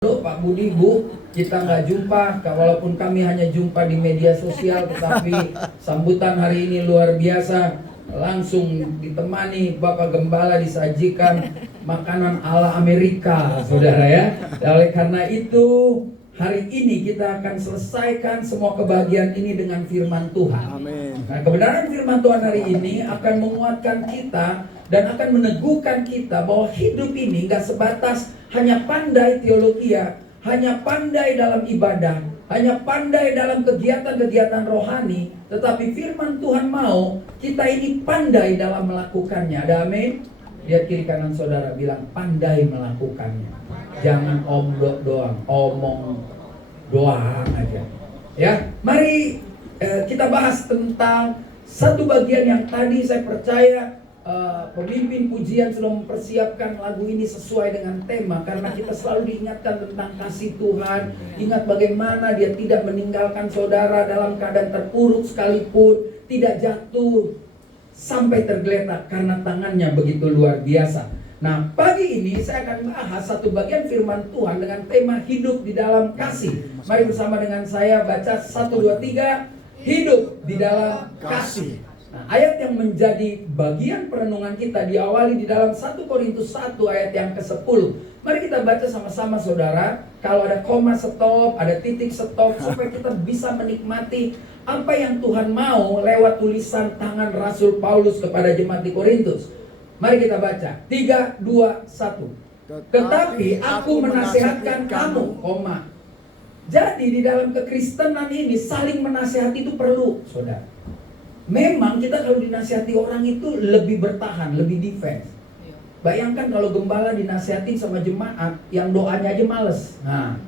Halo Pak Budi, Bu, kita nggak jumpa, walaupun kami hanya jumpa di media sosial, tetapi sambutan hari ini luar biasa. Langsung ditemani Bapak Gembala, disajikan makanan ala Amerika, saudara ya. Oleh karena itu, hari ini kita akan selesaikan semua kebahagiaan ini dengan firman Tuhan. Amin. Nah, kebenaran firman Tuhan hari ini akan menguatkan kita dan akan meneguhkan kita bahwa hidup ini nggak sebatas hanya pandai teologi, hanya pandai dalam ibadah, hanya pandai dalam kegiatan-kegiatan rohani, tetapi firman Tuhan mau kita ini pandai dalam melakukannya. Ada amin? Lihat kiri kanan saudara, bilang pandai melakukannya. Jangan omong doang, omong doang aja. Ya, mari kita bahas tentang satu bagian yang tadi saya percaya pemimpin pujian sudah mempersiapkan lagu ini sesuai dengan tema, karena kita selalu diingatkan tentang kasih Tuhan. Ingat bagaimana Dia tidak meninggalkan saudara dalam keadaan terpuruk sekalipun, tidak jatuh sampai tergeletak karena tangannya begitu luar biasa. Nah, pagi ini saya akan bahas satu bagian firman Tuhan dengan tema hidup di dalam kasih. Mari bersama dengan saya baca 1, 2, 3, hidup di dalam kasih. Nah, ayat yang menjadi bagian perenungan kita diawali di dalam 1 Korintus 1 ayat yang ke-10. Mari kita baca sama-sama saudara. Kalau ada koma stop, ada titik stop, supaya kita bisa menikmati apa yang Tuhan mau lewat tulisan tangan Rasul Paulus kepada jemaat di Korintus. Mari kita baca. 3, 2, 1. Tetapi aku menasihatkan kamu, koma. Jadi di dalam kekristenan ini saling menasihati itu perlu, saudara. Memang kita kalau dinasihati orang itu lebih bertahan, lebih defense. Bayangkan kalau gembala dinasihatin sama jemaat yang doanya aja males. Nah,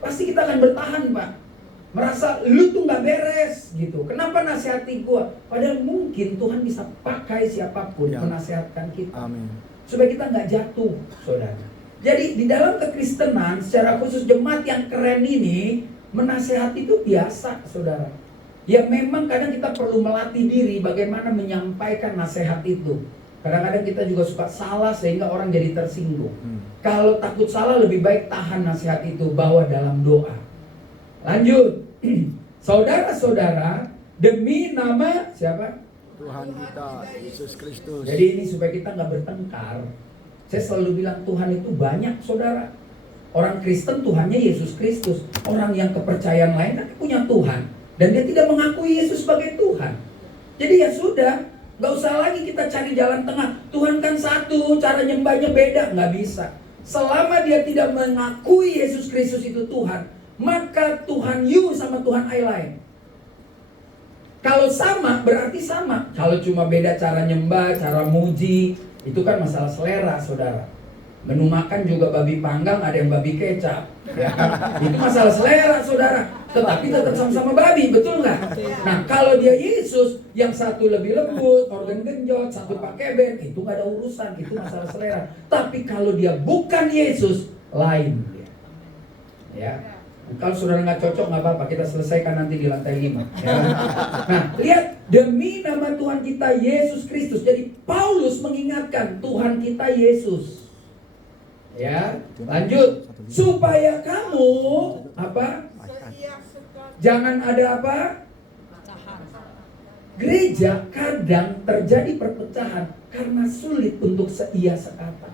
pasti kita akan bertahan, Pak. Merasa lu tuh gak beres gitu. Kenapa nasihati gua? Padahal mungkin Tuhan bisa pakai siapapun menasihatkan kita. Amin. Supaya kita gak jatuh, saudara. Jadi di dalam kekristenan, secara khusus jemaat yang keren ini, menasihati itu biasa, saudara. Ya memang kadang kita perlu melatih diri bagaimana menyampaikan nasihat itu. Kadang-kadang kita juga suka salah sehingga orang jadi tersinggung. Kalau takut salah lebih baik tahan nasihat itu, bawa dalam doa. Lanjut. Saudara-saudara, demi nama siapa? Tuhan kita, Yesus Kristus. Jadi ini supaya kita nggak bertengkar. Saya selalu bilang Tuhan itu banyak, saudara. Orang Kristen Tuhannya Yesus Kristus. Orang yang kepercayaan lain tapi punya Tuhan. Dan dia tidak mengakui Yesus sebagai Tuhan. Jadi ya sudah, gak usah lagi kita cari jalan tengah. Tuhan kan satu, cara nyembahnya beda. Gak bisa. Selama dia tidak mengakui Yesus Kristus itu Tuhan, maka Tuhan you sama Tuhan I lain. Kalau sama, berarti sama. Kalau cuma beda cara nyembah, cara muji, itu kan masalah selera, saudara. Menu makan juga babi panggang, ada yang babi kecap, ya kan? Itu masalah selera, saudara. Tetapi tetap sama-sama babi, betul nggak? Nah, kalau dia Yesus, yang satu lebih lembut, organ genjot, satu pakai band, itu nggak ada urusan, itu masalah selera. Tapi kalau dia bukan Yesus, lain dia. Ya, kalau saudara nggak cocok nggak apa-apa, kita selesaikan nanti di lantai 5. Ya. Nah, lihat, demi nama Tuhan kita Yesus Kristus. Jadi Paulus mengingatkan Tuhan kita Yesus. Ya, lanjut. Supaya kamu apa? Jangan ada apa? Gereja kadang terjadi perpecahan karena sulit untuk seia sekata.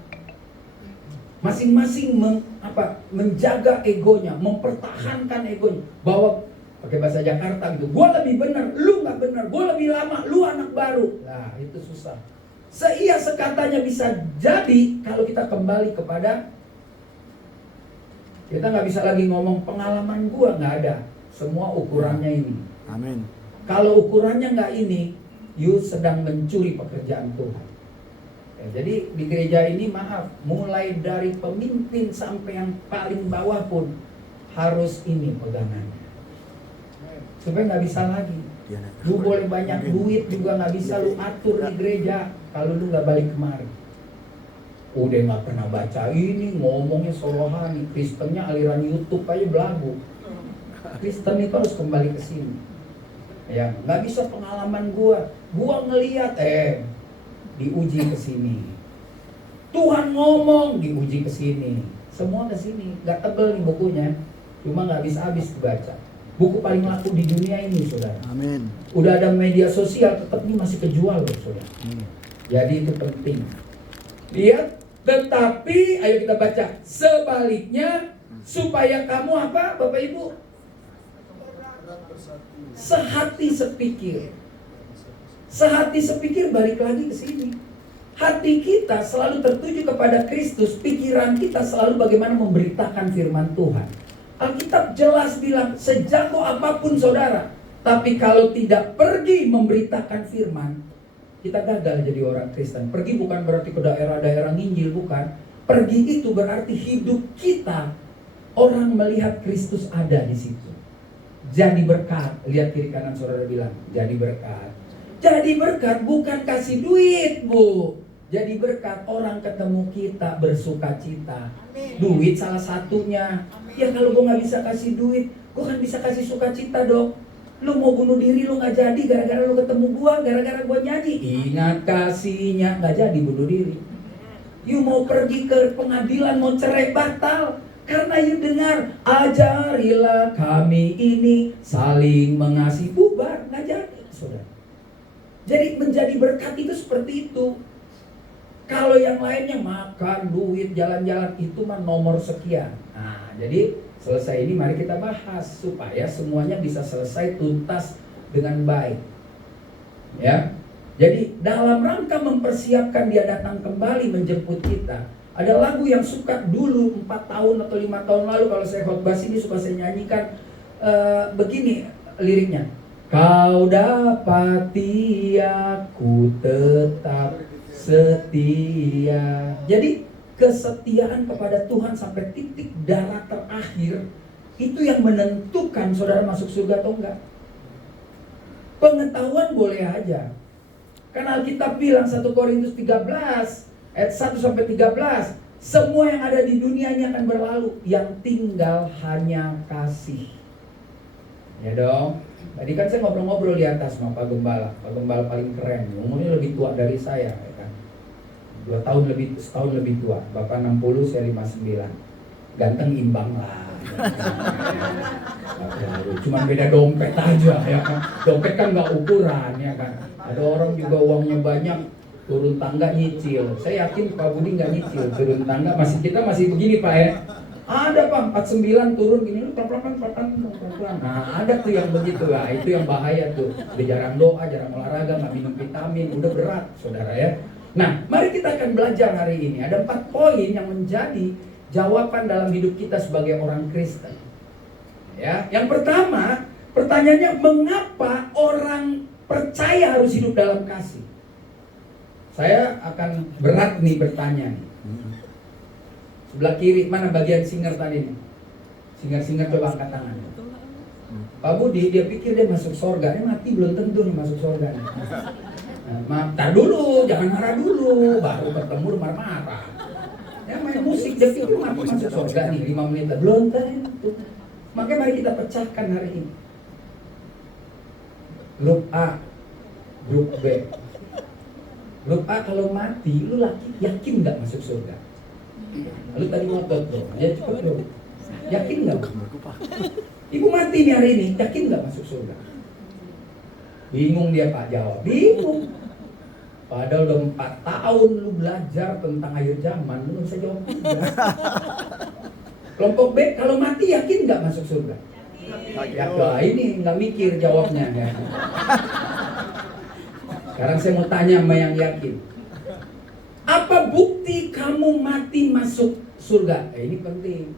Masing-masing menjaga egonya, mempertahankan egonya. Bahwa pakai bahasa Jakarta gitu, gua lebih benar, lu nggak benar. Gua lebih lama, lu anak baru. Nah, itu susah. Seia sekatanya bisa jadi kalau kita kembali kepada, kita nggak bisa lagi ngomong pengalaman gua, nggak ada. Semua ukurannya ini. Amin. Kalau ukurannya nggak ini, you sedang mencuri pekerjaan Tuhan. Ya, jadi di gereja ini maaf, mulai dari pemimpin sampai yang paling bawah pun harus ini pegangannya. Supaya nggak bisa lagi. Lu boleh banyak duit juga nggak bisa lu atur di gereja kalau lu nggak balik kemari. Udah nggak pernah baca ini, ngomongnya sorohani, Kristennya aliran YouTube aja belagu. Kristen itu harus kembali ke sini. Ya, nggak bisa pengalaman gua ngelihat diuji ke sini. Tuhan ngomong diuji ke sini. Semua ke sini. Gak tebel nih bukunya, cuma gak habis-habis dibaca. Buku paling laku di dunia ini, saudara. Amin. Udah ada media sosial, tetap ini masih kejual loh, saudara. Jadi itu penting. Lihat, tetapi ayo kita baca. Sebaliknya, supaya kamu apa, Bapak Ibu? Sehati sepikir. Sehati sepikir, balik lagi ke sini. Hati kita selalu tertuju kepada Kristus, pikiran kita selalu bagaimana memberitakan firman Tuhan. Alkitab jelas bilang, sejago apapun saudara, tapi kalau tidak pergi memberitakan firman, kita gagal jadi orang Kristen. Pergi bukan berarti ke daerah-daerah nginjil, bukan. Pergi itu berarti hidup kita, orang melihat Kristus ada di situ. Jadi berkat. Lihat kiri kanan saudara bilang, jadi berkat. Jadi berkat bukan kasih duit, Bu. Jadi berkat orang ketemu kita bersuka cita. Duit salah satunya. Ya kalau gue gak bisa kasih duit, gue kan bisa kasih sukacita dong. Lu mau bunuh diri lu gak jadi gara-gara lu ketemu gue, gara-gara gue nyanyi. Ingat kasihnya, gak jadi bunuh diri. You mau pergi ke pengadilan, mau cerai, batal. Karena you dengar, ajarilah kami ini saling mengasihi, bubar, gak jadi, saudara. Jadi menjadi berkat itu seperti itu. Kalau yang lainnya makan, duit, jalan-jalan, itu mah nomor sekian. Nah, jadi selesai ini mari kita bahas supaya semuanya bisa selesai tuntas dengan baik. Ya. Jadi dalam rangka mempersiapkan dia datang kembali menjemput kita, ada lagu yang suka dulu 4 tahun atau 5 tahun lalu kalau saya khotbah sini suka saya nyanyikan begini liriknya. Kau dapati aku tetap setia. Jadi kesetiaan kepada Tuhan sampai titik darah terakhir itu yang menentukan saudara masuk surga atau enggak. Pengetahuan boleh aja. Karena Alkitab bilang 1 Korintus 13 ayat 1 sampai 13, semua yang ada di dunia ini akan berlalu, yang tinggal hanya kasih. Ya dong. Tadi kan saya ngobrol-ngobrol di atas sama Pak Gembala. Pak Gembala paling keren, umurnya lebih tua dari saya, ya kan? 2 tahun lebih, setahun lebih tua. Bapak 60, saya 59. Ganteng imbang lah. Cuman beda dompet aja, ya kan? Dompet kan nggak ukuran, ya kan? Ada orang juga uangnya banyak, turun tangga nyicil. Saya yakin Pak Budi nggak nyicil, turun tangga kita masih begini Pak ya. Ada Pak 49 turun gini, lu pelan-pelan. Nah ada tuh yang begitu lah, itu yang bahaya tuh. Udah jarang doa, jarang olahraga, nggak minum vitamin, udah berat saudara ya. Nah mari kita akan belajar hari ini. Ada 4 poin yang menjadi jawaban dalam hidup kita sebagai orang Kristen. Ya, yang pertama pertanyaannya, mengapa orang percaya harus hidup dalam kasih? Saya akan berat nih bertanya nih. Sebelah kiri, mana bagian singer tadi nih? Singer coba angkat tangan. Pak Budi, dia pikir dia masuk surga. Dia mati belum tentu nih masuk surga nih. Nah, maaf, tar dulu, jangan marah dulu. Baru ketemu udah marah-marah. Ya main musik, dia pikir mati masuk surga nih 5 menit. Belum tentu. Makanya mari kita pecahkan hari ini. Grup A, grup B. Grup A kalau mati, lu yakin nggak masuk surga? Lalu tadi ngotot bro, ya cepet bro. Yakin nggak? Ibu mati nih hari ini, yakin nggak masuk surga? Bingung dia Pak jawab, bingung. Padahal udah 4 tahun lu belajar tentang akhir zaman, lu nggak bisa jawab juga. Kelompok B, kalau mati yakin nggak masuk surga? Ya ini nggak mikir jawabnya ya. Sekarang saya mau tanya sama yang yakin. Apa bukti kamu mati masuk surga? Ini penting.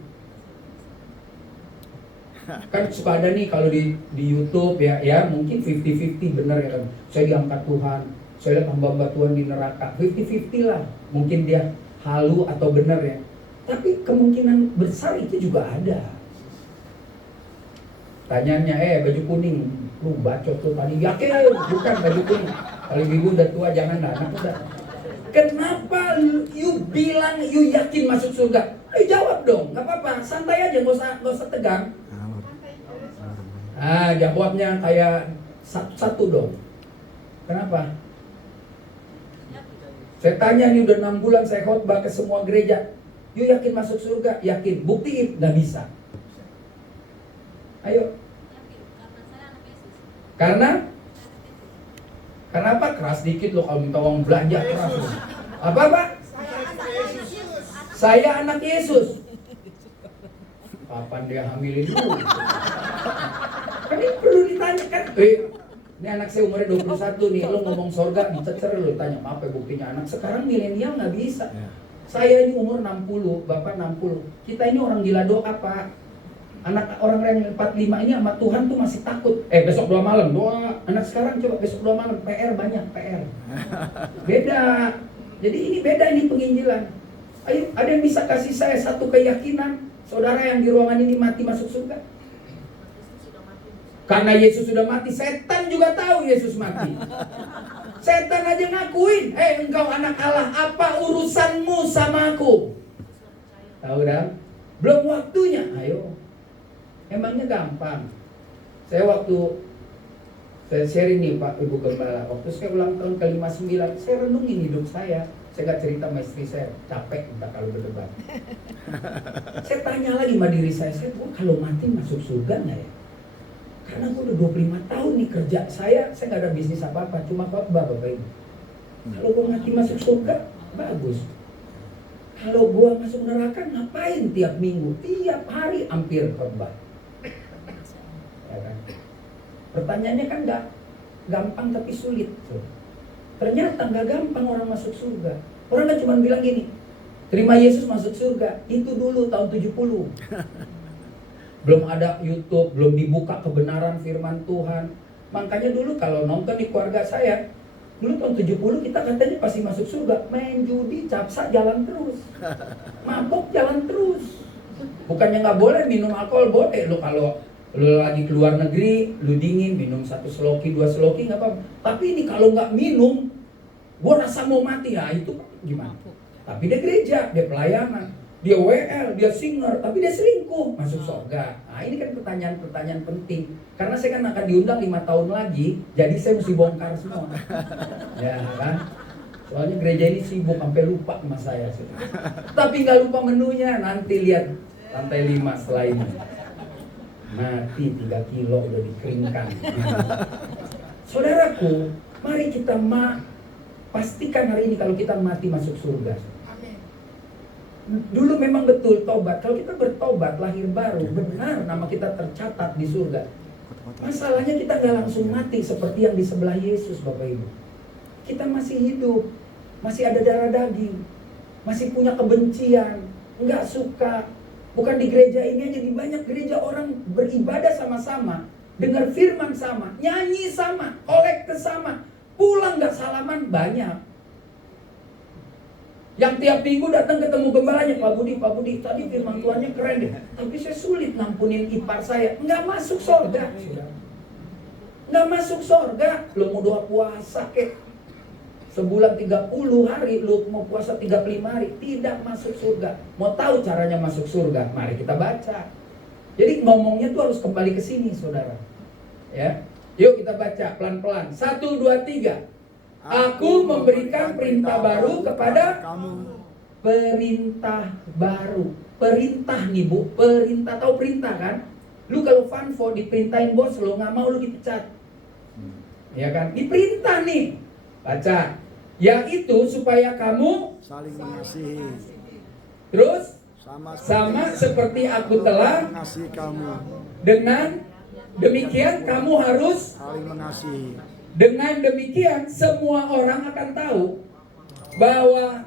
Kan suka ada nih kalau di YouTube ya mungkin 50-50 benar ya kan. Saya diangkat Tuhan, saya lihat hamba-hamba Tuhan di neraka. 50-50 lah. Mungkin dia halu atau benar ya. Tapi kemungkinan besar itu juga ada. Tanyanya, baju kuning, lu bacot tuh tadi. Yakin bukan baju kuning. Kalau ibu udah tua jangan lah, anak udah. Kenapa you bilang you yakin masuk surga? Jawab dong, nggak apa-apa, santai aja, nggak usah tegang. Jawabnya kayak satu dong. Kenapa? Saya tanya nih udah 6 bulan saya khotbah ke semua gereja. Yuk yakin masuk surga, yakin. Buktiin, nggak bisa. Ayo. Karena apa? Keras dikit loh kalau minta uang belanja keras. Apa Pak? Saya anak Yesus. Kapan dia hamilin dulu? Kan ini perlu ditanyakan. Ini anak saya umurnya 21 nih, lo ngomong sorga dicecer lo, tanya apa buktinya anak. Sekarang milenial nggak bisa. Saya ini umur 60, Bapak 60. Kita ini orang gila doa Pak. Anak orang yang 45 ini sama Tuhan tuh masih takut. Besok doa malam, doa. Anak sekarang coba besok doa malam, PR banyak, PR. Beda. Jadi ini beda ini penginjilan. Ayo, ada yang bisa kasih saya satu keyakinan saudara yang di ruangan ini mati masuk surga? Karena Yesus sudah mati, setan juga tahu Yesus mati. Setan aja ngakuin, engkau anak Allah, apa urusanmu sama aku? Tahu dah? Belum waktunya, ayo. Emangnya gampang. Saya sharing nih Pak Ibu Gembala, waktu saya ulang tahun ke-59, saya renungin hidup saya. Saya gak cerita sama istri saya, capek entah kalau berdebat. Saya tanya lagi sama diri saya kalau mati masuk surga gak ya? Karena gue udah 25 tahun nih kerja, saya gak ada bisnis apa-apa, cuma Bapak Ibu. Kalau gue mati masuk surga, bagus. Kalau gue masuk neraka, ngapain tiap minggu? Tiap hari hampir khotbah. Ya kan? Pertanyaannya kan gak gampang tapi sulit. Ternyata gak gampang orang masuk surga. Orang kan cuma bilang gini, terima Yesus masuk surga. Itu dulu tahun 70. Belum ada YouTube, belum dibuka kebenaran firman Tuhan. Makanya dulu kalau nonton di keluarga saya, dulu tahun 70 kita katanya pasti masuk surga. Main judi, capsa jalan terus. Mabok jalan terus. Bukannya gak boleh minum alkohol, boleh. Lo kalau lu lagi keluar negeri, lu dingin, minum 1 seloki, 2 seloki, nggak apa-apa. Tapi ini kalau nggak minum, gua rasa mau mati, ya itu gimana? Tapi dia gereja, dia pelayanan, dia WL, dia singer, tapi dia selingkuh, masuk surga. Nah ini kan pertanyaan-pertanyaan penting. Karena saya kan akan diundang 5 tahun lagi, jadi saya mesti bongkar semua. Ya kan? Soalnya gereja ini sibuk, sampai lupa sama saya. Tapi nggak lupa menunya, nanti lihat lantai 5 setelah ini. Mati 3 kilo udah dikeringkan. Saudaraku, mari kita pastikan hari ini kalau kita mati masuk surga. Dulu memang betul tobat. Kalau kita bertobat lahir baru, benar nama kita tercatat di surga. Masalahnya kita nggak langsung mati seperti yang di sebelah Yesus, Bapak Ibu. Kita masih hidup, masih ada darah daging, masih punya kebencian, nggak suka. Bukan di gereja ini aja, di banyak gereja orang beribadah sama-sama, dengar firman sama, nyanyi sama, kolekte sama, pulang gak salaman banyak. Yang tiap minggu datang ketemu gembalanya, Pak Budi, tadi firman Tuhannya keren deh, tapi saya sulit ngampunin ipar saya, nggak masuk surga. Nggak masuk surga, lo mau doa puasa kek. Sebulan 30 hari, lu mau puasa 35 hari, tidak masuk surga. Mau tahu caranya masuk surga? Mari kita baca. Jadi ngomongnya tuh harus kembali ke sini, saudara. Ya, yuk kita baca pelan-pelan. 1, 2, 3. Aku memberikan perintah baru kepada kamu. Perintah baru. Perintah nih Bu, perintah. Tahu perintah kan? Lu kalau fanfo diperintahin bos, lu nggak mau lu dipecat. Ya kan? Diperintah nih. Baca. Yaitu supaya kamu Saling mengasihi. Terus Sama seperti aku telah mengasihi kamu. Dengan demikian kamu harus Saling mengasihi. Dengan demikian semua orang akan tahu bahwa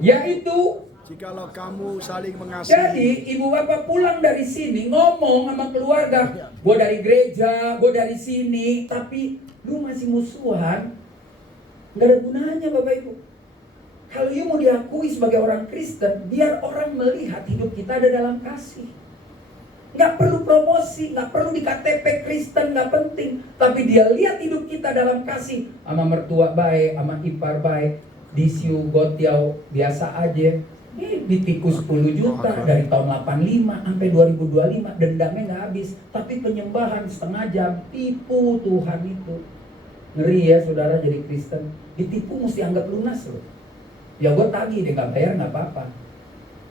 yaitu Jikalau kamu saling mengasihi. jadi ibu bapak pulang dari sini ngomong sama keluarga, gue dari gereja, gue dari sini, tapi lu masih musuhan, nggak ada gunanya Bapak Ibu. Kalau you mau diakui sebagai orang Kristen, biar orang melihat hidup kita ada dalam kasih. Nggak perlu promosi, nggak perlu di KTP Kristen, nggak penting. Tapi dia lihat hidup kita dalam kasih, sama mertua baik, sama ipar baik, disiu gotiau biasa aja. Ini ditipu 10 juta dari tahun 85 sampai 2025, dendamnya nggak habis. Tapi penyembahan setengah jam, tipu Tuhan itu. Ngeri ya saudara jadi Kristen. Ditipu mesti anggap lunas loh. Ya gue tagih deh, nggak bayar nggak apa-apa.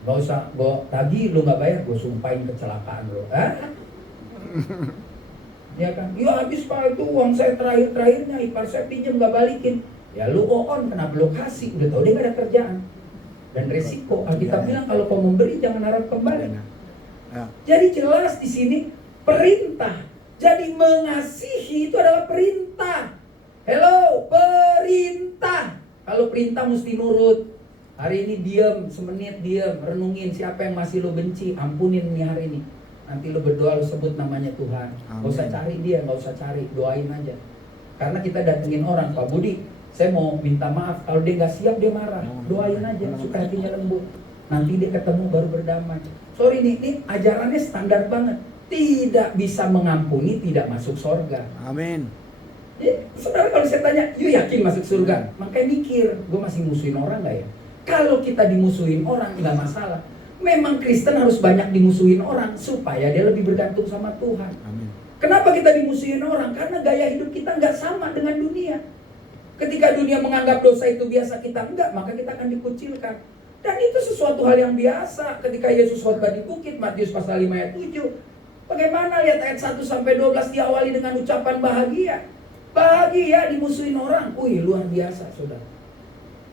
Gak usah, gue tagih lu nggak bayar, gue sumpahin kecelakaan lu. Ya kan, ya habis pak itu uang saya terakhirnya, ipar saya pinjam nggak balikin. Ya lu on, kenapa lu kasih? Udah tau dia nggak ada kerjaan. Dan resiko, Alkitab bilang kalau kau memberi jangan harap kembali. Jadi jelas di sini perintah. Jadi mengasihi itu adalah perintah. Hello, perintah. Kalau perintah mesti nurut. Hari ini diam, semenit diam, renungin siapa yang masih lo benci, ampunin nih hari ini. Nanti lo berdoa, lo sebut namanya Tuhan. Gak usah cari dia, gak usah cari, doain aja. Karena kita datengin orang, Pak Budi, saya mau minta maaf. Kalau dia gak siap, dia marah. Doain aja, supaya hatinya lembut. Nanti dia ketemu baru berdamai. Sorry nih, ini ajarannya standar banget. Tidak bisa mengampuni, tidak masuk surga. Amin. Saudara kalau saya tanya, you yakin masuk surga? Makanya mikir, gue masih musuhin orang gak ya? Kalau kita dimusuhin orang, nggak masalah. Memang Kristen harus banyak dimusuhin orang, supaya dia lebih bergantung sama Tuhan. Amin. Kenapa kita dimusuhin orang? Karena gaya hidup kita nggak sama dengan dunia. Ketika dunia menganggap dosa itu biasa, kita enggak, maka kita akan dikucilkan. Dan itu sesuatu hal yang biasa. Ketika Yesus khotbah di bukit, Matius pasal 5 ayat 7. Bagaimana lihat ayat 1 sampai 12 diawali dengan ucapan bahagia. Bahagia dimusuhin orang. Wih, luar biasa, saudara.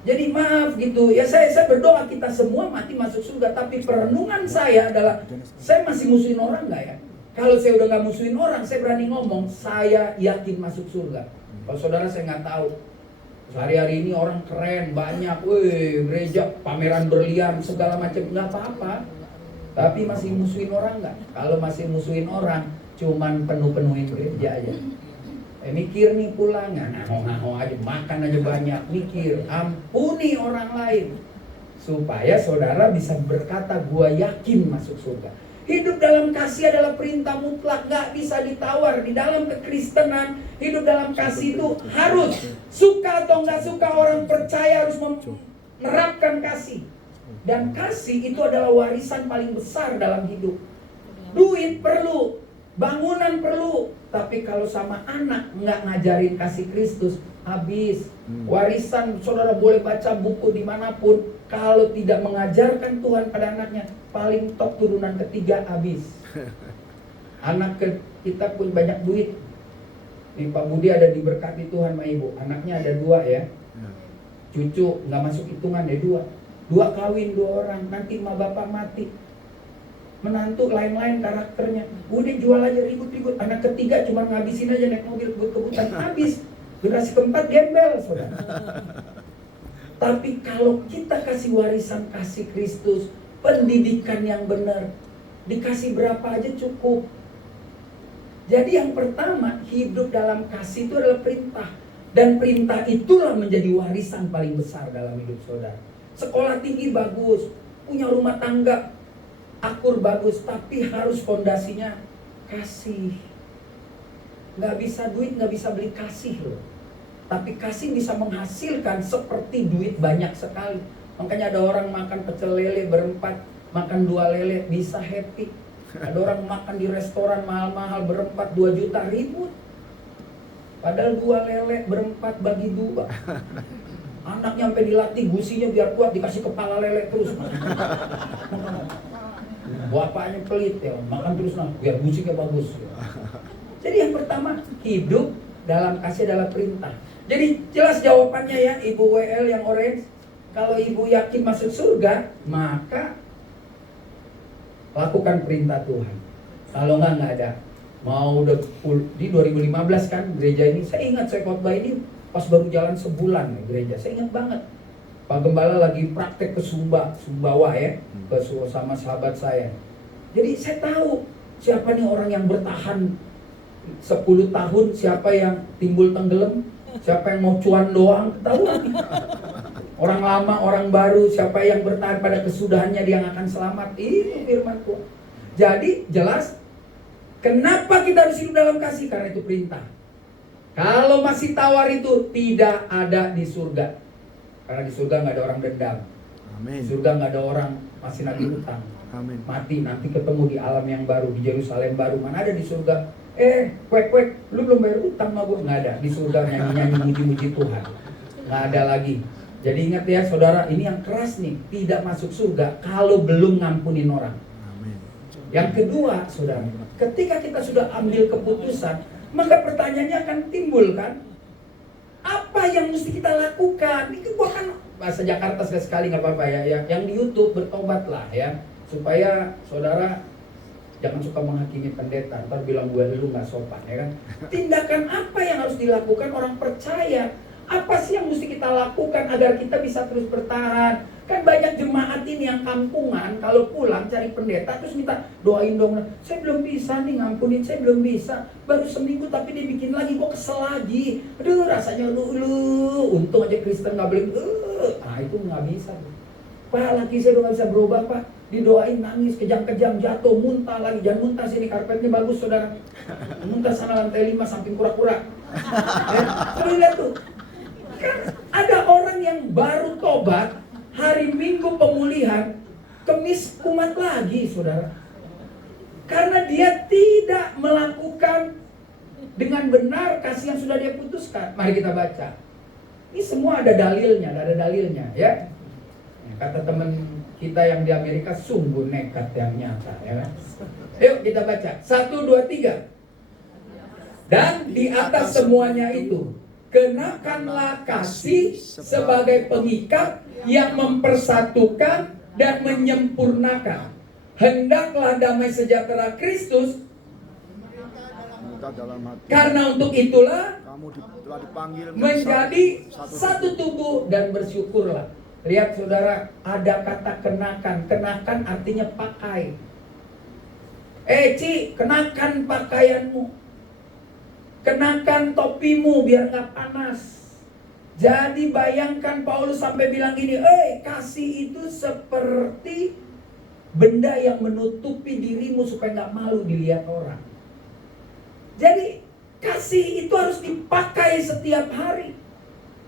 Jadi maaf gitu, ya saya berdoa kita semua mati masuk surga. Tapi perenungan saya adalah, saya masih musuhin orang nggak ya? Kalau saya udah nggak musuhin orang, saya berani ngomong, saya yakin masuk surga. Kalau saudara saya nggak tahu. Hari-hari ini orang keren, banyak, wih gereja, pameran berlian, segala macam, nggak apa-apa. Tapi masih musuhin orang nggak? Kalau masih musuhin orang, cuman penuh-penuhin gereja aja. Mikir nih pulang, ngaho-ngaho aja, makan aja banyak, mikir, ampuni orang lain. Supaya saudara bisa berkata, gua yakin masuk surga. Hidup dalam kasih adalah perintah mutlak, gak bisa ditawar. Di dalam kekristenan, hidup dalam kasih itu harus. Suka atau gak suka, orang percaya harus menerapkan kasih. Dan kasih itu adalah warisan paling besar dalam hidup. Duit perlu, bangunan perlu, tapi kalau sama anak nggak ngajarin kasih Kristus, habis. Warisan, saudara boleh baca buku dimanapun, kalau tidak mengajarkan Tuhan pada anaknya, paling top turunan ketiga habis. Anak kita pun banyak duit. Nih Pak Budi ada diberkati Tuhan sama Ibu, anaknya ada 2 ya. Cucu nggak masuk hitungan deh 2 kawin 2 orang, nanti emak bapak mati. Menantu lain-lain karakternya, udah jual aja ribut-ribut. Anak ketiga cuma ngabisin aja naik mobil kebut-kebutan, habis. Generasi keempat gembel, saudara. Tapi kalau kita kasih warisan kasih Kristus, pendidikan yang benar, dikasih berapa aja cukup. Jadi yang pertama, hidup dalam kasih itu adalah perintah. Dan perintah itulah menjadi warisan paling besar dalam hidup saudara. Sekolah tinggi bagus, punya rumah tangga akur bagus, tapi harus fondasinya kasih. Nggak bisa duit, nggak bisa beli kasih loh. Tapi kasih bisa menghasilkan seperti duit banyak sekali. Makanya ada orang makan pecel lele berempat, makan 2 lele bisa happy. Ada orang makan di restoran mahal-mahal berempat 2 juta ribut. Padahal 2 lele berempat bagi 2. Anaknya sampai dilatih gusinya biar kuat, dikasih kepala lele terus. Bapaknya pelit ya, makan terus nah, biar musiknya bagus. Jadi yang pertama, hidup dalam kasih adalah perintah. Jadi jelas jawabannya ya, Ibu WL yang orange. Kalau Ibu yakin masuk surga, maka lakukan perintah Tuhan. Kalau nggak ada. Mau udah di 2015 kan gereja ini, saya ingat saya khotbah ini pas baru jalan sebulan nih gereja. Saya ingat banget. Pak Gembala lagi praktek ke Sumbawa ya, ke sama sahabat saya. Jadi saya tahu siapa nih orang yang bertahan 10 tahun, siapa yang timbul tenggelam, siapa yang mau cuan doang, tahu. Orang lama, orang baru, siapa yang bertahan pada kesudahannya dia yang akan selamat. Itu firman Tuhan. Jadi jelas, kenapa kita harus hidup dalam kasih? Karena itu perintah. Kalau masih tawar itu tidak ada di surga. Karena di surga nggak ada orang dendam. Amin. Di surga nggak ada orang masih nagih utang. Amin. Mati nanti ketemu di alam yang baru, di Yerusalem baru. Mana ada di surga? Kuek, lu belum bayar utang sama gue. Nggak ada. Di surga nyanyi-nyanyi muji-muji Tuhan. Nggak ada lagi. Jadi ingat ya saudara, ini yang keras nih, tidak masuk surga kalau belum ngampunin orang. Amin. Yang kedua saudara, ketika kita sudah ambil keputusan, maka pertanyaannya akan timbul kan, apa yang mesti kita lakukan? Ini gua kan bahasa Jakarta sekali nggak apa-apa ya, yang di YouTube bertobatlah ya, supaya saudara jangan suka menghakimi pendeta, ntar bilang gue lu nggak sopan ya kan. Tindakan apa yang harus dilakukan orang percaya? Apa sih yang mesti kita lakukan agar kita bisa terus bertahan? Kan banyak jemaat ini yang kampungan, kalau pulang cari pendeta terus minta doain dong. Saya belum bisa nih ngampunin, saya belum bisa. Baru seminggu tapi dia bikin lagi, gue kesel lagi. Aduh rasanya lu. Untung aja Kristen nggak boleh. Nah itu nggak bisa. Pak, laki saya udah gak bisa berubah pak. Didoain nangis, kejang-kejang, jatuh, muntah lagi. Jangan muntah sini, karpetnya bagus saudara. Muntah sana lantai 5 samping kura-kura. Ya, kalau lihat tuh. Kan ada orang yang baru tobat, hari Minggu pemulihan, Kemis kumat lagi saudara. Karena dia tidak melakukan dengan benar kasih yang sudah dia putuskan. Mari kita baca. Ini semua ada dalilnya ya. Kata teman kita yang di Amerika, sungguh nekat yang nyata ya kan? Yuk kita baca 1, 2, 3. Dan di atas semuanya itu kenakanlah kasih sebagai pengikat yang mempersatukan dan menyempurnakan. Hendaklah damai sejahtera Kristus, Dalam hati. karena untuk itulah Kamu telah dipanggil menjadi satu tubuh dan bersyukurlah. Lihat saudara, ada kata kenakan. Kenakan artinya pakai. Ci, kenakan pakaianmu. Kenakan topimu biar gak panas. Jadi bayangkan Paulus sampai bilang gini, kasih itu seperti benda yang menutupi dirimu supaya gak malu dilihat orang. Jadi kasih itu harus dipakai setiap hari.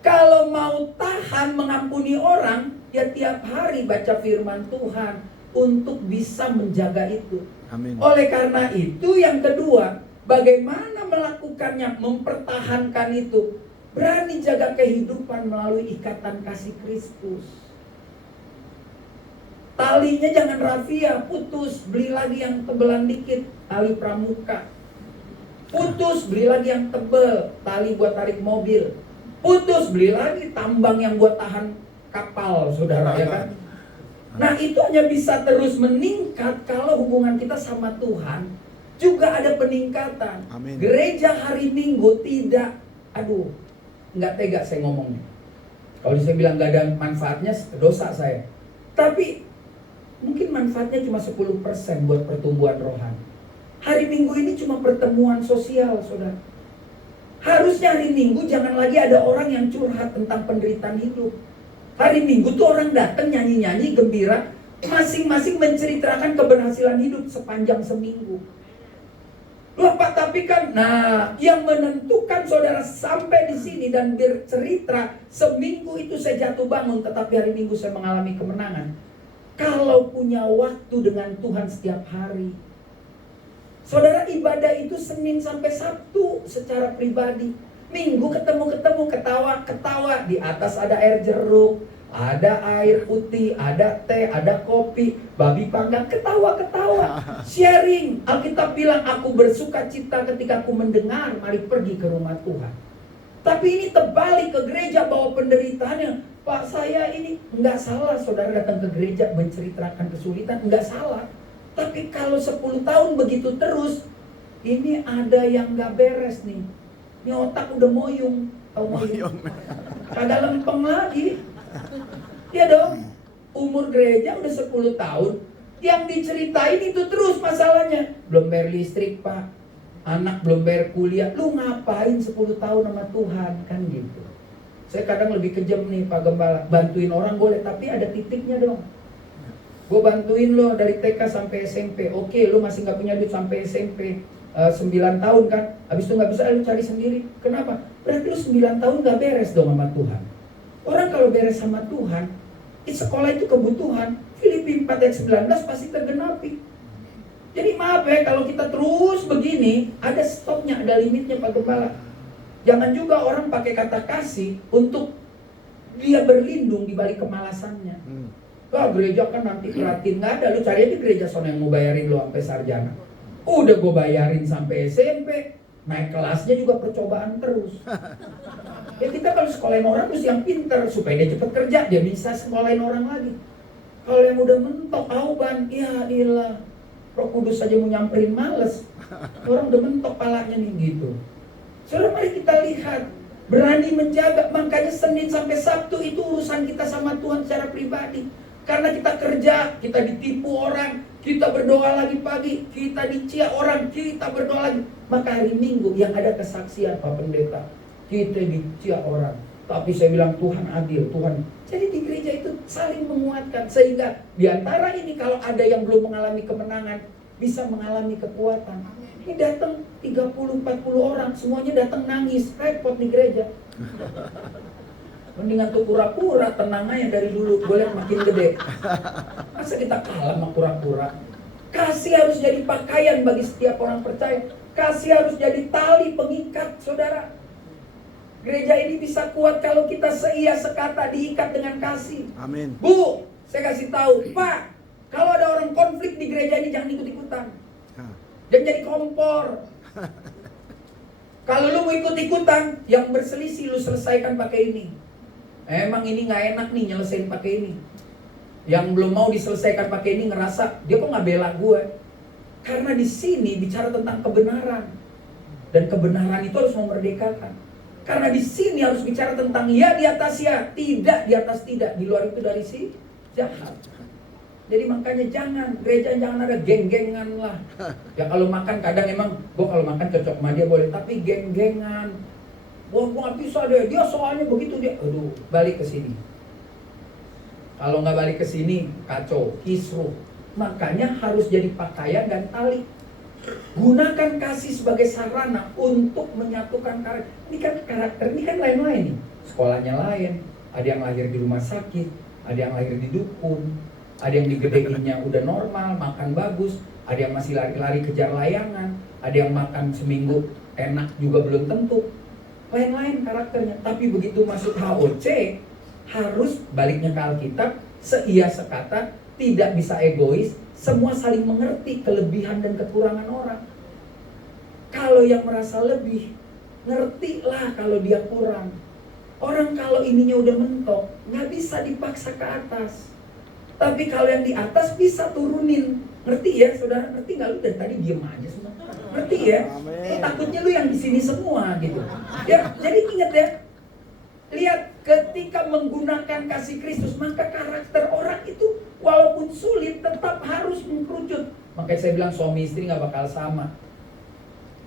Kalau mau tahan mengampuni orang, ya tiap hari baca firman Tuhan untuk bisa menjaga itu. Amin. Oleh karena itu yang kedua, bagaimana melakukannya, mempertahankan itu. Berani jaga kehidupan melalui ikatan kasih Kristus. Talinya jangan rafia, putus, beli lagi yang tebelan dikit, tali pramuka. Putus, beli lagi yang tebel, tali buat tarik mobil. Putus, beli lagi tambang yang buat tahan kapal, saudara ya kan. Nah itu hanya bisa terus meningkat kalau hubungan kita sama Tuhan juga ada peningkatan. Amin. Gereja hari Minggu tidak, nggak tega saya ngomongnya. Kalau saya bilang nggak ada manfaatnya, dosa saya. Tapi mungkin manfaatnya cuma 10% buat pertumbuhan rohani. Hari Minggu ini cuma pertemuan sosial, saudara. Harusnya hari Minggu jangan lagi ada orang yang curhat tentang penderitaan hidup. Hari Minggu tuh orang datang nyanyi-nyanyi gembira, masing-masing menceritakan keberhasilan hidup sepanjang seminggu. Loh Pak, tapi kan, yang menentukan saudara sampai di sini dan bercerita seminggu itu saya jatuh bangun, tetapi hari Minggu saya mengalami kemenangan. Kalau punya waktu dengan Tuhan setiap hari. Saudara, ibadah itu Senin sampai Sabtu secara pribadi. Minggu ketemu-ketemu, ketawa-ketawa. Di atas ada air jeruk, ada air putih, ada teh, ada kopi, babi panggang, ketawa-ketawa. Sharing. Alkitab bilang, aku bersuka cita ketika aku mendengar, mari pergi ke rumah Tuhan. Tapi ini terbalik ke gereja bawa penderitaannya. Pak, saya ini nggak salah saudara datang ke gereja menceritakan kesulitan, nggak salah. Tapi kalau 10 tahun begitu terus, ini ada yang nggak beres nih. Ini otak udah moyung, tahu moyung? Kagak lempeng lagi. Ya dong, umur gereja udah 10 tahun, yang diceritain itu terus masalahnya. Belum bayar listrik Pak, anak belum bayar kuliah, lu ngapain 10 tahun sama Tuhan, kan gitu. Saya kadang lebih kejam nih Pak Gembala, bantuin orang boleh, tapi ada titiknya dong. Gue bantuin lo dari TK sampai SMP. Oke, lo masih gak punya duit sampai SMP 9 tahun kan. Habis itu gak bisa, lo cari sendiri. Kenapa? Berarti lo 9 tahun gak beres dong sama Tuhan. Orang kalau beres sama Tuhan, sekolah itu kebutuhan. Filipi 4 ayat 19 pasti tergenapi. Jadi maaf ya, kalau kita terus begini, ada stopnya, ada limitnya Pak Gembala. Jangan juga orang pakai kata kasih untuk Dia berlindung di balik kemalasannya. Wah, gereja kan nanti perhatiin, nggak ada. Lu cari aja gereja sono yang mau bayarin lu sampai sarjana. Udah gue bayarin sampai SMP, naik kelasnya juga percobaan terus. Ya kita kalau sekolahin orang terus yang pinter supaya dia cepet kerja, dia bisa sekolahin orang lagi. Kalau yang udah mentok auban, ya ilah, Roh Kudus aja mau nyamperin males. Orang udah mentok palanya nih gitu. Saudara, mari kita lihat, berani menjaga. Makanya Senin sampai Sabtu itu urusan kita sama Tuhan secara pribadi. Karena kita kerja, kita ditipu orang, kita berdoa lagi pagi, kita dicia orang, kita berdoa lagi. Maka hari Minggu yang ada kesaksian Pak Pendeta, kita dicia orang. Tapi saya bilang Tuhan adil, Tuhan. Jadi di gereja itu saling menguatkan. Sehingga di antara ini kalau ada yang belum mengalami kemenangan, bisa mengalami kekuatan. Ini datang 30-40 orang, semuanya datang nangis, repot di gereja. Mendingan tuh pura-pura, tenang aja dari dulu, gue liat makin gede. Masa kita kalah sama pura-pura? Kasih harus jadi pakaian bagi setiap orang percaya. Kasih harus jadi tali pengikat, saudara. Gereja ini bisa kuat kalau kita seia sekata diikat dengan kasih. Amin. Bu, saya kasih tahu, Pak, kalau ada orang konflik di gereja ini jangan ikut-ikutan. Jangan jadi kompor. Kalau lu mau ikut-ikutan, yang berselisih lu selesaikan pakai ini. Emang ini nggak enak nih nyelesain pakai ini. Yang belum mau diselesaikan pakai ini ngerasa dia kok nggak bela gue. Karena di sini bicara tentang kebenaran, dan kebenaran itu harus memerdekakan. Karena di sini harus bicara tentang ya di atas ya, tidak di atas tidak, di luar itu dari si jahat. Jadi makanya gereja jangan ada geng-gengan lah. Ya kalau makan kadang emang gue kalau makan cocok sama dia boleh, tapi geng-gengan. Wah, gue gak bisa deh, dia soalnya begitu dia. Aduh, balik ke sini. Kalau nggak balik ke sini, kacau, kisruh. Makanya harus jadi pakaian dan tali. Gunakan kasih sebagai sarana untuk menyatukan karakter. Ini kan karakter, ini kan lain-lain nih. Sekolahnya lain, ada yang lahir di rumah sakit, ada yang lahir di dukun, ada yang digedeinnya udah normal, makan bagus, ada yang masih lari-lari kejar layangan, ada yang makan seminggu enak juga belum tentu. Lain-lain karakternya, tapi begitu masuk HOC harus baliknya ke Alkitab, seia sekata, tidak bisa egois, semua saling mengerti kelebihan dan kekurangan orang. Kalau yang merasa lebih, ngertilah kalau dia kurang. Orang kalau ininya udah mentok, nggak bisa dipaksa ke atas. Tapi kalau yang di atas bisa turunin. Ngerti ya saudara? Ngerti nggak? Lu dari tadi diem aja semua. Ngerti ya? Takutnya lu yang di sini semua gitu. Ya, jadi ingat ya. Lihat, ketika menggunakan kasih Kristus, maka karakter orang itu walaupun sulit tetap harus mengkerucut. Makanya saya bilang suami istri nggak bakal sama.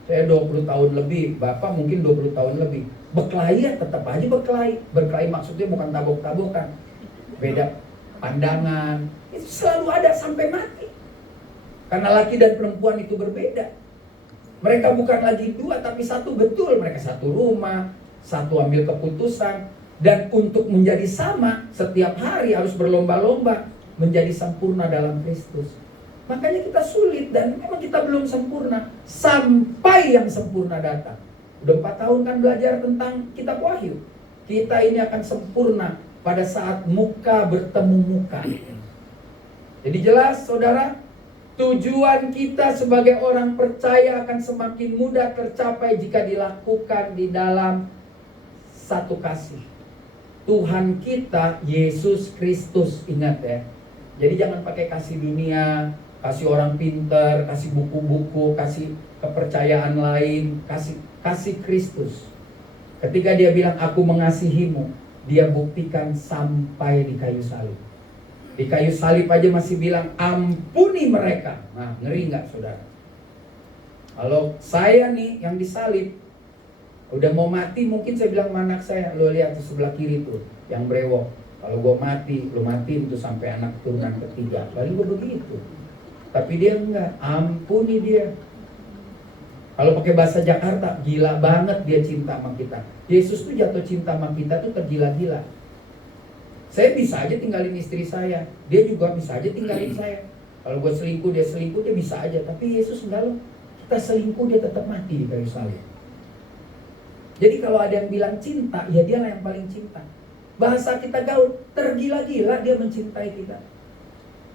Saya 20 tahun lebih, bapak mungkin 20 tahun lebih. Berkelahi ya tetap aja berkelahi. Berkelahi maksudnya bukan tabok-tabokan. Beda pandangan. Itu selalu ada sampai mati. Karena laki dan perempuan itu berbeda. Mereka bukan lagi dua tapi satu, betul. Mereka satu rumah, satu ambil keputusan. Dan untuk menjadi sama, setiap hari harus berlomba-lomba menjadi sempurna dalam Kristus. Makanya kita sulit dan memang kita belum sempurna sampai yang sempurna datang. Udah 4 tahun kan belajar tentang kitab Wahyu. Kita ini akan sempurna pada saat muka bertemu muka. Jadi jelas saudara, tujuan kita sebagai orang percaya akan semakin mudah tercapai jika dilakukan di dalam satu kasih. Tuhan kita Yesus Kristus, ingat ya. Jadi jangan pakai kasih dunia, kasih orang pinter, kasih buku-buku, kasih kepercayaan lain, kasih Kristus. Ketika dia bilang aku mengasihimu, dia buktikan sampai di kayu salib. Di kayu salib aja masih bilang ampuni mereka. Nah, ngeri nggak saudara? Kalau saya nih yang disalib, udah mau mati, mungkin saya bilang sama anak saya, lo lihat di sebelah kiri tuh yang brewok. Kalau gue mati, lo matiin tuh sampai anak turunan ketiga. Paling gue begitu. Tapi dia enggak, ampuni dia. Kalau pakai bahasa Jakarta, gila banget dia cinta sama kita. Yesus tuh jatuh cinta sama kita tuh tergila-gila. Saya bisa aja tinggalin istri saya, dia juga bisa aja tinggalin saya. Kalau gue selingkuh, dia bisa aja. Tapi Yesus enggak loh. Kita selingkuh, dia tetap mati di kayu salib. Jadi kalau ada yang bilang cinta, ya dialah yang paling cinta. Bahasa kita gaul, tergila-gila dia mencintai kita.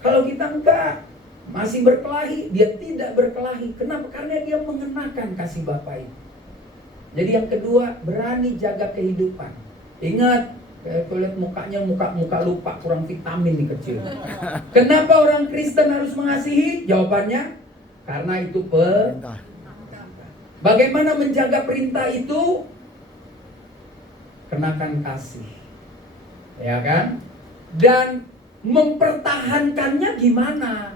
Kalau kita enggak, masih berkelahi, dia tidak berkelahi. Kenapa? Karena dia mengenakan kasih Bapa itu. Jadi yang kedua, berani jaga kehidupan. Ingat, kalau lihat mukanya, muka lupa, kurang vitamin nih kecil. Kenapa orang Kristen harus mengasihi? Jawabannya, karena itu Perintah. Bagaimana menjaga perintah itu? Kenakan kasih. Ya kan? Dan mempertahankannya gimana?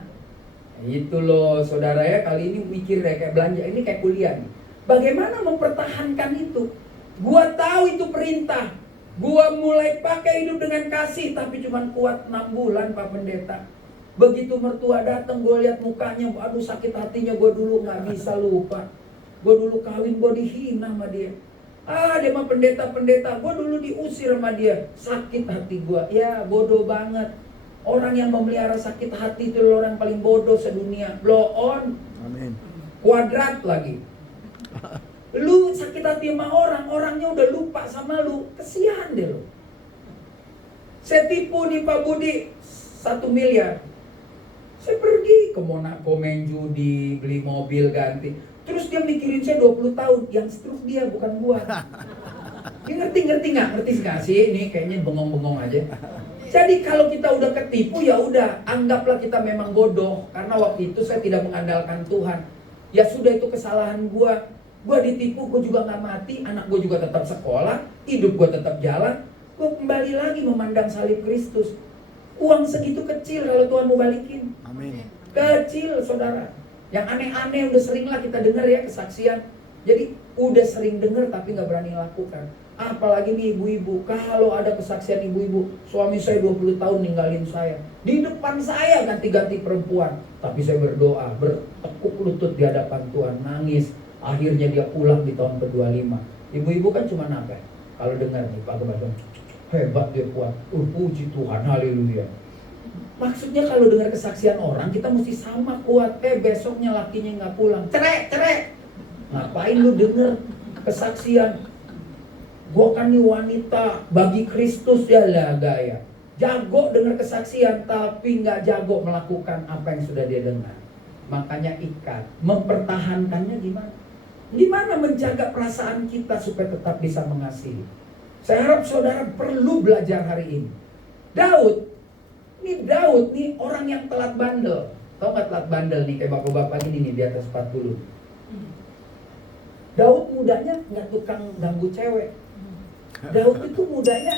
Itu loh saudara ya, kali ini mikir ya, kayak belanja, ini kayak kuliah nih. Bagaimana mempertahankan itu? Gua tahu itu perintah. Gua mulai pakai hidup dengan kasih, tapi cuma kuat 6 bulan Pak Pendeta. Begitu mertua datang, gue lihat mukanya, aduh sakit hatinya. Gue dulu nggak bisa lupa. Gue dulu kawin, gue dihina sama dia. Dia mah pendeta-pendeta. Gue dulu diusir sama dia. Sakit hati gue. Ya bodoh banget. Orang yang memelihara sakit hati itu orang paling bodoh sedunia. Blow on. Amin. Kuadrat lagi. Lu sakit hati sama orang, orangnya udah lupa sama lu. Kesian deh lu. Saya tipu nih Pak Budi 1 miliar. Saya pergi ke Monaco main judi, beli mobil ganti. Terus dia mikirin saya 20 tahun. Yang stroke dia, bukan gua. Dia ngerti nggak sih? Ini kayaknya bengong-bengong aja. Jadi kalau kita udah ketipu, ya udah, anggaplah kita memang bodoh. Karena waktu itu saya tidak mengandalkan Tuhan. Ya sudah, itu kesalahan gua. Gua ditipu, gua juga nggak mati. Anak gua juga tetap sekolah, hidup gua tetap jalan. Gua kembali lagi memandang salib Kristus. Uang segitu kecil kalau Tuhan mau balikin. Amin. Kecil saudara. Yang aneh-aneh udah sering lah kita dengar ya kesaksian. Jadi udah sering dengar tapi nggak berani lakukan. Apalagi nih ibu-ibu. Kalau ada kesaksian ibu-ibu, suami saya 20 tahun ninggalin saya. Di depan saya ganti-ganti perempuan. Tapi saya berdoa, bertekuk lutut di hadapan Tuhan, nangis. Akhirnya dia pulang di tahun ke-25. Ibu-ibu kan cuma apa? Kalau dengar nih Pak Gembala, hebat dia kuat. Puji Tuhan, haleluya. Maksudnya kalau dengar kesaksian orang, kita mesti sama kuat. Besoknya lakinya nggak pulang, cerai. Ngapain lu denger kesaksian? Gua kan nih wanita bagi Kristus, ya lah gaya. Jago dengar kesaksian, tapi nggak jago melakukan apa yang sudah dia dengar. Makanya ikat. Mempertahankannya gimana? Gimana menjaga perasaan kita supaya tetap bisa mengasihi? Saya harap saudara perlu belajar hari ini. Daud nih orang yang telat bandel. Tahu nggak telat bandel nih, kayak bapak-bapak ini nih di atas 40. Daud mudanya nggak tukang ganggu cewek. Daud itu mudanya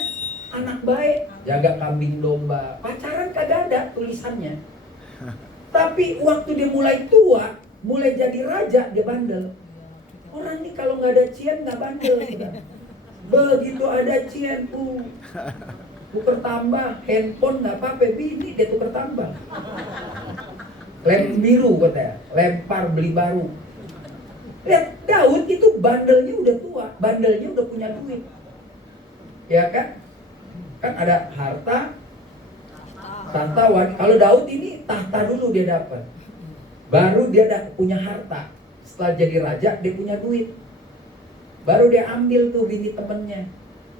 anak baik, jaga kambing domba. Pacaran kagak ada tulisannya. Tapi waktu dia mulai tua, mulai jadi raja, dia bandel. Orang nih kalau nggak ada cian nggak bandel. Begitu ada cian, tuker tambah, handphone nggak apa-apa, bini dia tuker tambah. Lem biru katanya, lempar beli baru. Lihat Daud itu bandelnya udah tua, bandelnya udah punya duit, ya kan? Kan ada harta, tahta. Kalau Daud ini tahta dulu dia dapat, baru dia punya harta. Setelah jadi raja dia punya duit, baru dia ambil tuh bini temennya,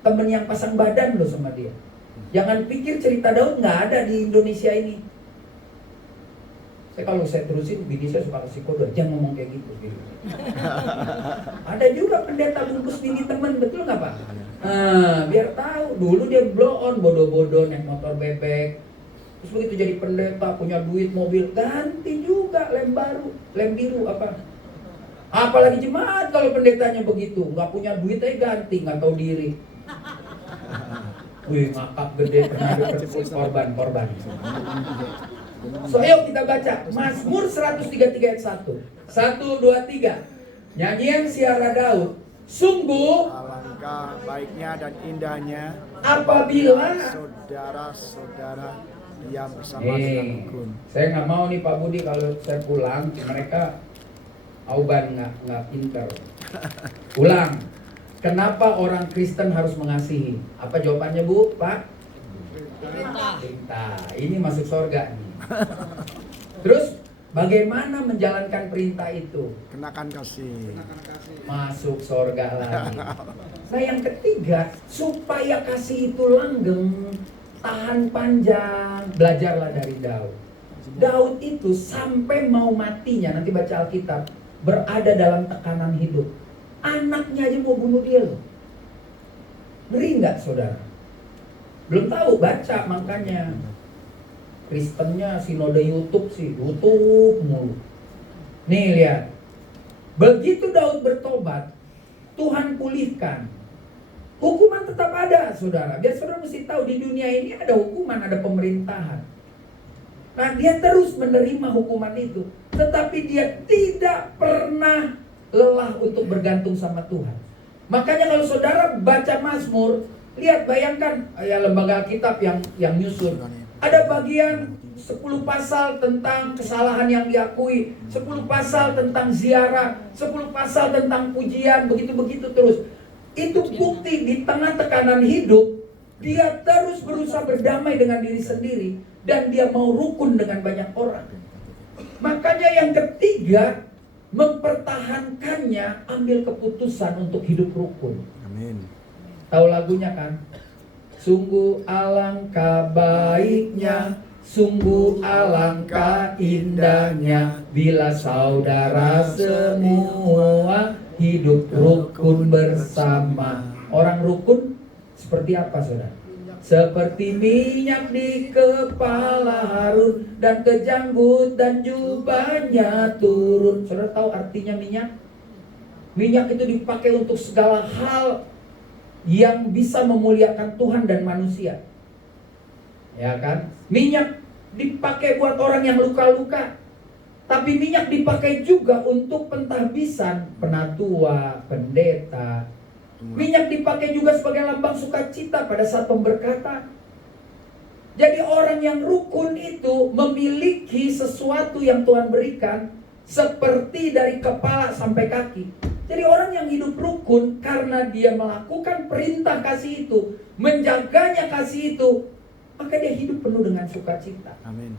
temen yang pasang badan loh sama dia. Jangan pikir cerita Daud nggak ada di Indonesia ini. Kalau saya terusin, bini saya suka kasih kode, jangan ngomong kayak gitu. Ada juga pendeta bungkus bini temen, betul nggak Pak? Biar tahu. Dulu dia blow on, bodoh-bodoh naik motor bebek. Terus begitu jadi pendeta, punya duit, mobil, ganti juga lem baru, lem biru apa? Apalagi jemaat kalau pendetanya begitu, nggak punya duit aja ganti, nggak tahu diri. Wih, ngakak gede, pernah korban. So ayo kita baca Mazmur 133 ayat 1. 1, 2, 3. Nyanyian Siara Daud. Sungguh Alangkah baiknya dan indahnya apabila saudara-saudara diam bersama dengan rukun. Saya nggak mau nih Pak Budi kalau saya pulang mereka auban nggak pintar. Ulang. Kenapa orang Kristen harus mengasihi? Apa jawabannya Bu, Pak? Perintah. Ini masuk surga nih. Terus Bagaimana menjalankan perintah itu? Kenakan kasih. Masuk surga lagi. Nah yang ketiga, supaya kasih itu langgeng, tahan panjang, belajarlah dari Daud. Daud itu sampai mau matinya, nanti baca Alkitab, berada dalam tekanan hidup. Anaknya aja mau bunuh dia loh. Ngeri nggak saudara? Belum tahu, baca makanya. Kristennya sinode YouTube sih, YouTube mulu. Nih lihat, begitu Daud bertobat, Tuhan pulihkan. Hukuman tetap ada, saudara. Biar saudara mesti tahu di dunia ini ada hukuman, ada pemerintahan. Nah, dia terus menerima hukuman itu, tetapi dia tidak pernah lelah untuk bergantung sama Tuhan. Makanya kalau saudara baca Mazmur, lihat, bayangkan ya lembaga Alkitab yang nyusun. Ada bagian 10 pasal tentang kesalahan yang diakui, 10 pasal tentang ziarah, 10 pasal tentang pujian, begitu-begitu terus. Itu bukti di tengah tekanan hidup, dia terus berusaha berdamai dengan diri sendiri, dan dia mau rukun dengan banyak orang. Makanya yang ketiga, mempertahankannya, ambil keputusan untuk hidup rukun. Amin. Tahu lagunya kan? Sungguh alangkah baiknya, sungguh alangkah indahnya, bila saudara semua hidup rukun bersama. Orang rukun seperti apa, saudara? Seperti minyak di kepala Harun, dan ke janggut dan jubahnya turun. Saudara tahu artinya minyak? Minyak itu dipakai untuk segala hal yang bisa memuliakan Tuhan dan manusia. Ya kan? Minyak dipakai buat orang yang luka-luka. Tapi minyak dipakai juga untuk pentahbisan, penatua, pendeta. Minyak dipakai juga sebagai lambang sukacita pada saat pemberkatan. Jadi orang yang rukun itu memiliki sesuatu yang Tuhan berikan, seperti dari kepala sampai kaki. Jadi orang yang hidup rukun, karena dia melakukan perintah kasih itu, menjaganya kasih itu, maka dia hidup penuh dengan sukacita. Amin.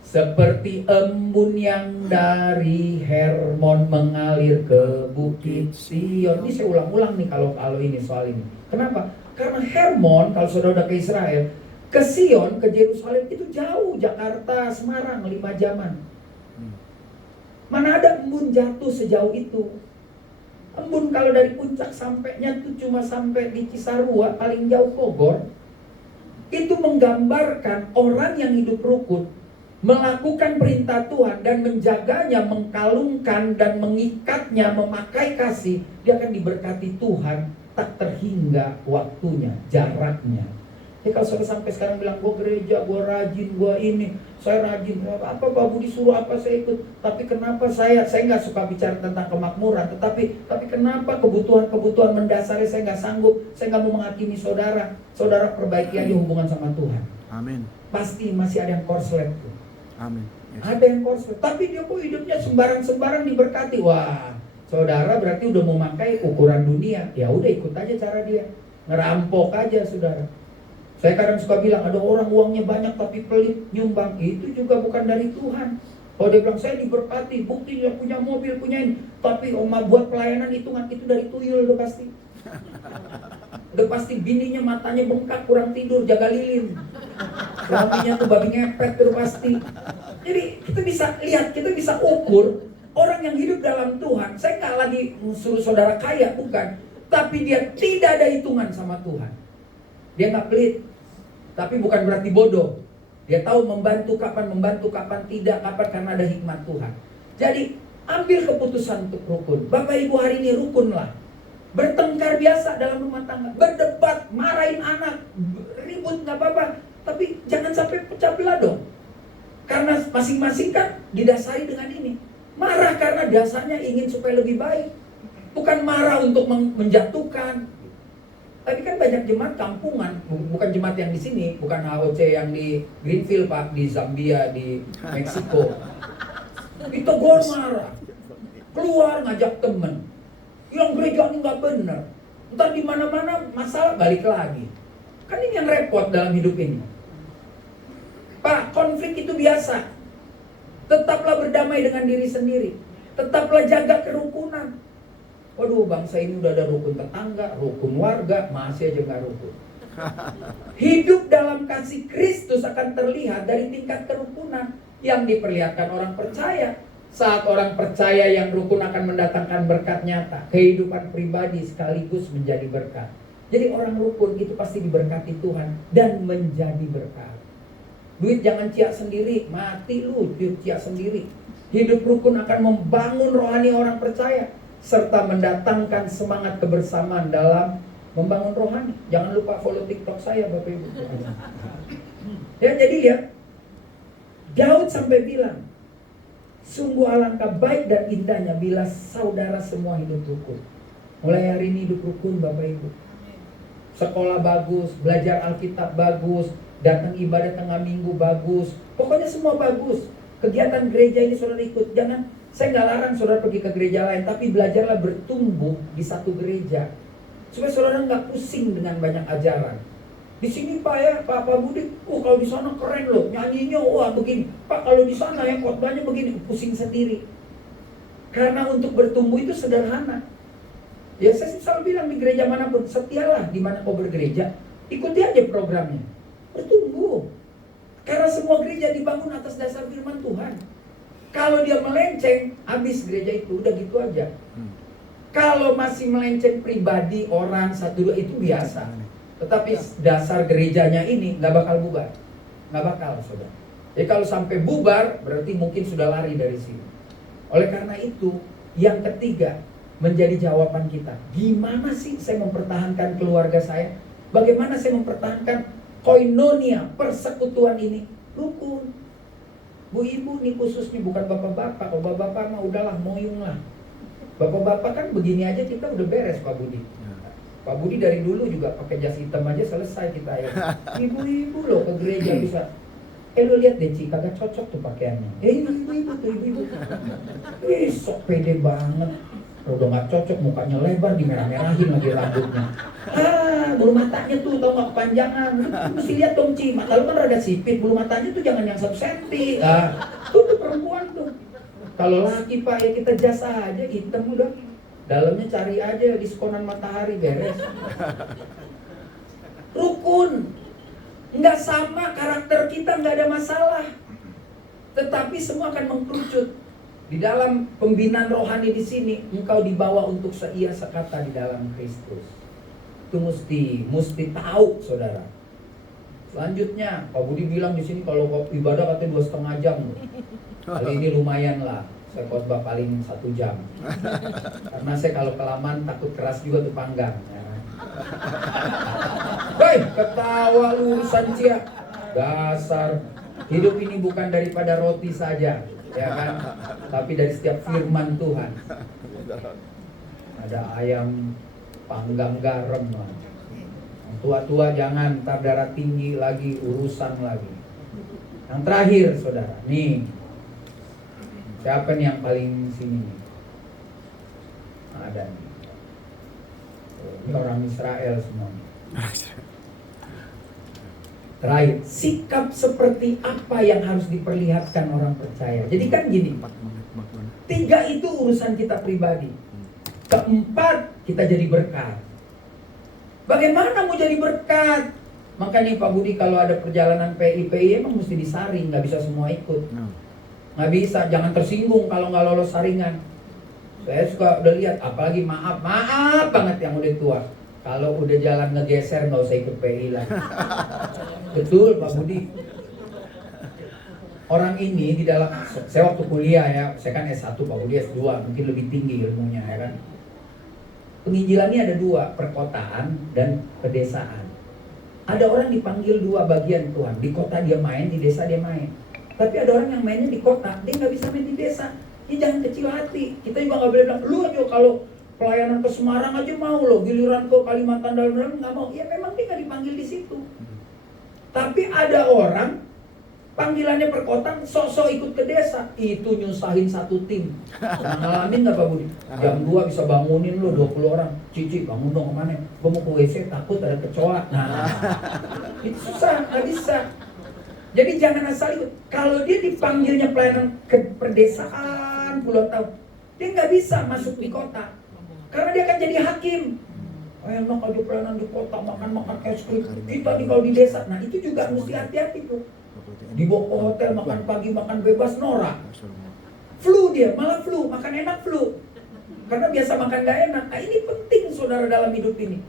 Seperti embun yang dari Hermon mengalir ke Bukit Sion. Ini saya ulang-ulang nih kalau ini soal ini. Kenapa? Karena Hermon, kalau saudara udah ke Israel, ke Sion, ke Yerusalem itu jauh. Jakarta, Semarang, 5 jaman. Mana ada embun jatuh sejauh itu. Embun kalau dari puncak sampainya tuh cuma sampai di Cisarua, paling jauh Bogor. Itu menggambarkan orang yang hidup rukun, melakukan perintah Tuhan dan menjaganya, mengkalungkan dan mengikatnya, memakai kasih, dia akan diberkati Tuhan tak terhingga waktunya, jaraknya. Jadi kalau saudara sampai sekarang bilang, gue gereja, gue rajin, gue ini, saya rajin, apa Pak Budi suruh apa saya ikut, tapi kenapa saya nggak suka bicara tentang kemakmuran, tapi kenapa kebutuhan mendasarnya saya nggak sanggup, saya nggak mau menghakimi saudara, saudara perbaiki aja hubungan sama Tuhan. Amin. Pasti masih ada yang korslet tuh. Amin. Yes. Ada yang korslet, tapi dia kok hidupnya sembarang diberkati. Wah, saudara berarti udah mau memakai ukuran dunia. Ya udah ikut aja cara dia, ngerampok aja saudara. Saya kadang suka bilang, ada orang uangnya banyak tapi pelit nyumbang, itu juga bukan dari Tuhan. Kalau dia bilang saya diberkati, buktinya punya mobil, punya ini, tapi buat pelayanan itu dari tuyul udah pasti. Udah pasti bininya matanya bengkak, kurang tidur, jaga lilin. Suaminya tuh babi ngepet udah pasti. Jadi kita bisa lihat, kita bisa ukur orang yang hidup dalam Tuhan. Saya nggak lagi suruh saudara kaya, bukan. Tapi dia tidak ada hitungan sama Tuhan. Dia nggak pelit, tapi bukan berarti bodoh. Dia tahu membantu kapan tidak, kapan karena ada hikmat Tuhan. Jadi ambil keputusan untuk rukun. Bapak Ibu hari ini rukunlah. Bertengkar biasa dalam rumah tangga, berdebat, marahin anak, ribut nggak apa-apa, tapi jangan sampai pecah belah dong. Karena masing-masing kan didasari dengan ini. Marah karena dasarnya ingin supaya lebih baik, bukan marah untuk menjatuhkan. Tapi kan banyak jemaat kampungan, bukan jemaat yang di sini, bukan HOC yang di Greenfield Pak, di Zambia, di Meksiko. Ditegur marah, keluar ngajak temen, yang gereja ini nggak benar. Ntar di mana-mana masalah balik lagi. Kan ini yang repot dalam hidup ini. Pak, konflik itu biasa. Tetaplah berdamai dengan diri sendiri. Tetaplah jaga kerukunan. Waduh, bangsa ini udah ada rukun tetangga, rukun warga, masih aja nggak rukun. Hidup dalam kasih Kristus akan terlihat dari tingkat kerukunan yang diperlihatkan orang percaya. Saat orang percaya yang rukun akan mendatangkan berkat nyata, kehidupan pribadi sekaligus menjadi berkat. Jadi orang rukun itu pasti diberkati Tuhan dan menjadi berkat. Duit jangan ciak sendiri, mati lu duit ciak sendiri. Hidup rukun akan membangun rohani orang percaya serta mendatangkan semangat kebersamaan dalam membangun rohani. Jangan lupa follow TikTok saya, Bapak Ibu. Ya, jadi lihat, Daud sampai bilang, sungguh alangkah baik dan indahnya bila saudara semua hidup rukun. Mulai hari ini hidup rukun, Bapak Ibu. Sekolah bagus, belajar Alkitab bagus, datang ibadah tengah minggu bagus, pokoknya semua bagus. Kegiatan gereja ini saudara ikut. Jangan, saya nggak larang saudara pergi ke gereja lain, tapi belajarlah bertumbuh di satu gereja supaya saudara nggak pusing dengan banyak ajaran. Di sini Pak ya, Pak Budi, kalau di sana keren loh, nyanyinya wah begini. Pak kalau di sana ya khotbahnya begini, pusing sendiri. Karena untuk bertumbuh itu sederhana. Ya saya selalu bilang di gereja manapun, setialah di mana kau bergereja, ikuti aja programnya, bertumbuh. Karena semua gereja dibangun atas dasar firman Tuhan. Kalau dia melenceng, habis gereja itu, udah gitu aja. Kalau masih melenceng pribadi, orang, satu dua itu biasa. Tetapi dasar gerejanya ini nggak bakal bubar. Nggak bakal, saudara. Jadi kalau sampai bubar, berarti mungkin sudah lari dari sini. Oleh karena itu, yang ketiga, menjadi jawaban kita. Gimana sih saya mempertahankan keluarga saya? Bagaimana saya mempertahankan koinonia, persekutuan ini? Rukun. Bu ibu nih khususnya, bukan bapak-bapak. Kalau bapak-bapak mah udahlah, moyung lah. Bapak-bapak kan begini aja kita udah beres, Pak Budi. Pak Budi dari dulu juga pakai jas hitam aja selesai kita ya. Ibu-ibu loh ke gereja bisa. Lo lihat deh Ci, kagak cocok tuh pakaiannya. Ibu-ibu tuh, ibu-ibu. Sok pede banget. Udah gak cocok, mukanya lebar, dimerah-merahin lagi rambutnya. Bulu matanya tuh tau gak kepanjangan. Mesti lihat dong Ci, mata lu kan rada sipit, bulu matanya tuh jangan yang 1 senti. Tuh perempuan tuh. Kalau laki Pak ya kita jasa aja, hitam udah. Dalamnya cari aja diskonan matahari, beres. Rukun. Nggak sama, karakter kita nggak ada masalah. Tetapi semua akan mengkerucut. Di dalam pembinaan rohani di sini, engkau dibawa untuk seia sekata di dalam Kristus. Itu mesti tahu, saudara. Selanjutnya, Pak Budi bilang di sini kalau ibadah katanya 2,5 jam. Kali ini lumayan lah. Saya khotbah paling 1 jam. Karena saya kalau kelamaan takut keras juga tuh panggang. Hei, ketawa lu urusan Cia. Dasar. Hidup ini bukan daripada roti saja, ya kan? Tapi dari setiap firman Tuhan. Ada ayam panggang garam. Tua-tua jangan, ntar darah tinggi lagi, urusan lagi. Yang terakhir, saudara. Nih. Siapa nih yang paling sini? Ada nih. Ini orang Israel semua. Terakhir, sikap seperti apa yang harus diperlihatkan orang percaya. Jadi kan gini, 3 itu urusan kita pribadi. 4, kita jadi berkat. Bagaimana mau jadi berkat? Makanya Pak Budi kalau ada perjalanan PI emang mesti disaring, nggak bisa semua ikut. Nggak bisa, jangan tersinggung kalau nggak lolos saringan. Saya suka udah lihat, apalagi maaf banget yang udah tua. Kalau udah jalan ngegeser nggak usah ikut PI lagi. Betul Pak Budi. Orang ini di dalam, saya waktu kuliah ya, saya kan S1, Pak Budi S2, mungkin lebih tinggi ilmunya ya kan. Penginjilannya ada 2, perkotaan dan pedesaan. Ada orang dipanggil 2 bagian Tuhan, di kota dia main, di desa dia main. Tapi ada orang yang mainnya di kota, dia nggak bisa main di desa. Ini jangan kecil hati. Kita juga nggak boleh bilang, lu aja kalau pelayanan ke Semarang aja mau loh, giliran ke Kalimantan dalam nggak mau. Ya memang dia nggak dipanggil di situ. Tapi ada orang panggilannya perkotaan, sok-sok ikut ke desa, itu nyusahin satu tim. Pernah ngalamin nggak Pak Budi? Jam 2 bisa bangunin lo 20 orang. Cici bangun dong kemana? Gue mau ke WC takut ada kecoa. Nah, itu susah, nggak bisa. Jadi jangan asal ikut. Kalau dia dipanggilnya pelayanan ke perdesaan puluhan tahun, dia nggak bisa masuk di kota. Karena dia akan jadi hakim. Enak aja pelayanan di kota, makan-makan es krim. Kita kalau di desa, nah itu juga mesti hati-hati tuh. Dibawa ke hotel, makan pagi, makan bebas, norak. Flu dia, malah flu, makan enak flu. Karena biasa makan gak enak. Nah ini penting saudara dalam hidup ini.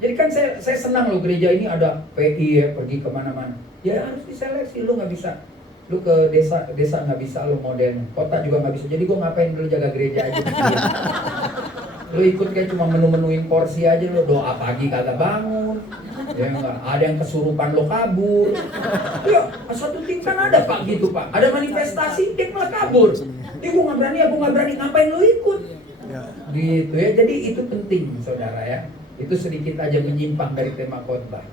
Jadi kan saya senang loh gereja ini ada PI ya, pergi kemana-mana. Ya harus diseleksi, lu gak bisa. Lu ke desa gak bisa, lu modern. Kota juga gak bisa, jadi gue ngapain dulu jaga gereja aja. Lu ikut kayak cuma menu-menuin porsi aja, lu doa pagi kagak bangun. Ya enggak, ada yang kesurupan lo kabur. Ya, satu tim kan ada pak gitu pak. Ada manifestasi, dia malah kabur. Dia gue gak berani, ngapain lu ikut? Gitu ya, jadi itu penting saudara ya. Itu sedikit aja menyimpang dari tema khotbah.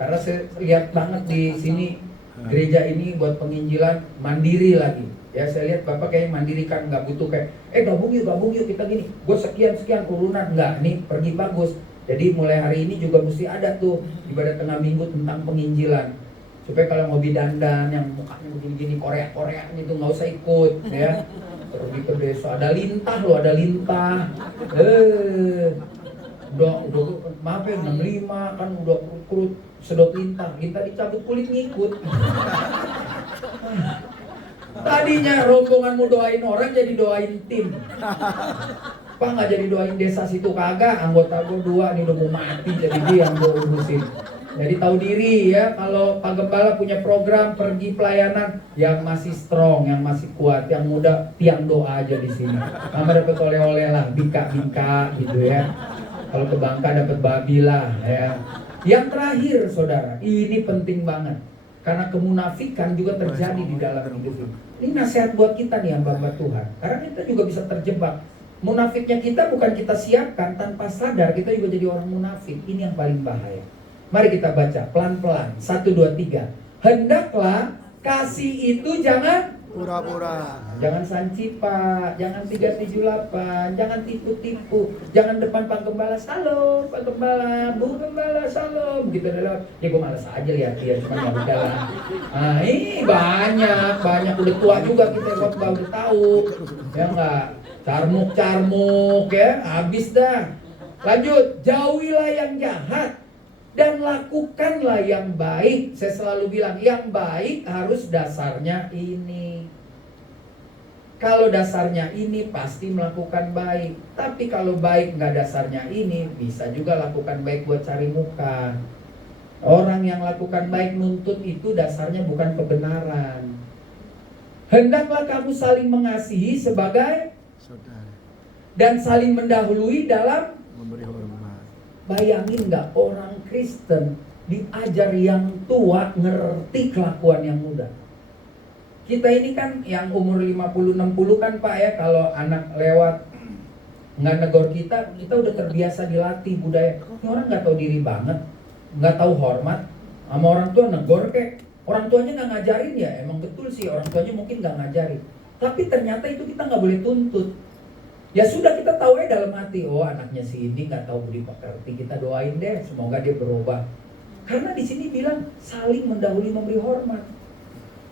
Karena saya lihat banget di sini gereja ini buat penginjilan mandiri lagi. Ya saya lihat Bapak kayak mandiri kan, nggak butuh kayak gabung yuk kita gini. Gue sekian urunan, nggak, nih pergi bagus. Jadi mulai hari ini juga mesti ada tuh ibadah tengah minggu tentang penginjilan. Supaya kalau mau dandan yang mukanya begini-gini Korea itu nggak usah ikut ya. Pergi ke desa, ada lintah loh, ada lintah. Udah maaf ya 65 kan udah kurut sedot lintah dicabut kulit ngikut. Tadinya rombonganmu doain orang jadi doain tim. Pak nggak jadi doain desa situ kagak, anggota gue 2 nih udah mau mati jadi dia yang gue urusin. Jadi tahu diri ya, kalau Pak Gembala punya program pergi pelayanan yang masih strong, yang masih kuat, yang muda tiang doa aja di sini. Kamu dapat oleh-oleh lah, bingka gitu ya. Kalau ke Bangka dapat babi lah ya. Yang terakhir saudara, ini penting banget. Karena kemunafikan juga terjadi di dalam hidup ini. Ini nasihat buat kita nih hamba Tuhan. Karena kita juga bisa terjebak. Munafiknya kita bukan kita siapkan, tanpa sadar kita juga jadi orang munafik. Ini yang paling bahaya. Mari kita baca pelan-pelan. 1, 2, 3. Hendaklah kasih itu jangan pura-pura. Jangan sancipa, jangan 378, jangan tipu-tipu, jangan depan Pak Gembala salam, Pak Gembala, Bu Gembala salam, gitu lewat. Ya gue malas aja lihat dia, cuma ya udahlah. Nah ini banyak udah tua juga kita khotbah udah tahu, ya enggak, carmuk ya, habis dah. Lanjut, jauhilah yang jahat dan lakukanlah yang baik. Saya selalu bilang yang baik harus dasarnya ini. Kalau dasarnya ini pasti melakukan baik. Tapi kalau baik nggak dasarnya ini, bisa juga lakukan baik buat cari muka. Orang yang lakukan baik nuntut itu dasarnya bukan kebenaran. Hendaklah kamu saling mengasihi sebagai Saudara. Dan saling mendahului dalam Memberi hormat. Bayangin nggak orang Kristen diajar yang tua ngerti kelakuan yang muda. Kita ini kan yang umur 50-60 kan Pak ya, kalau anak lewat nggak negor kita udah terbiasa dilatih budaya. Ini orang nggak tahu diri banget, nggak tahu hormat, sama orang tua negor kayak orang tuanya nggak ngajarin ya. Emang betul sih orang tuanya mungkin nggak ngajarin, tapi ternyata itu kita nggak boleh tuntut. Ya sudah, kita tahu dalam hati, oh anaknya si ini nggak tahu budi pekerti, kita doain deh semoga dia berubah. Karena di sini bilang saling mendahului memberi hormat.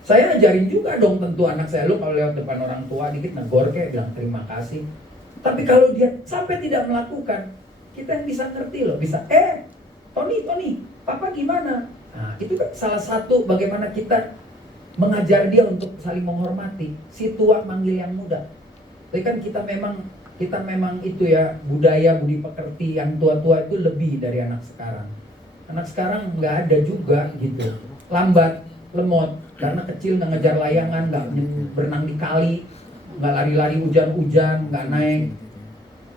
Saya ajarin juga dong tentu anak saya, lu kalau lewat depan orang tua dikit negor kayak bilang terima kasih. Tapi kalau dia sampai tidak melakukan, kita yang bisa ngerti loh, bisa Tony, papa gimana? Nah itu kan salah satu bagaimana kita mengajar dia untuk saling menghormati. Si tua manggil yang muda. Tapi kan kita memang itu ya, budaya budi pekerti yang tua-tua itu lebih dari anak sekarang. Anak sekarang nggak ada juga gitu, lambat, lemot, karena kecil nggak ngejar layangan, nggak berenang di kali, nggak lari-lari hujan-hujan, nggak naik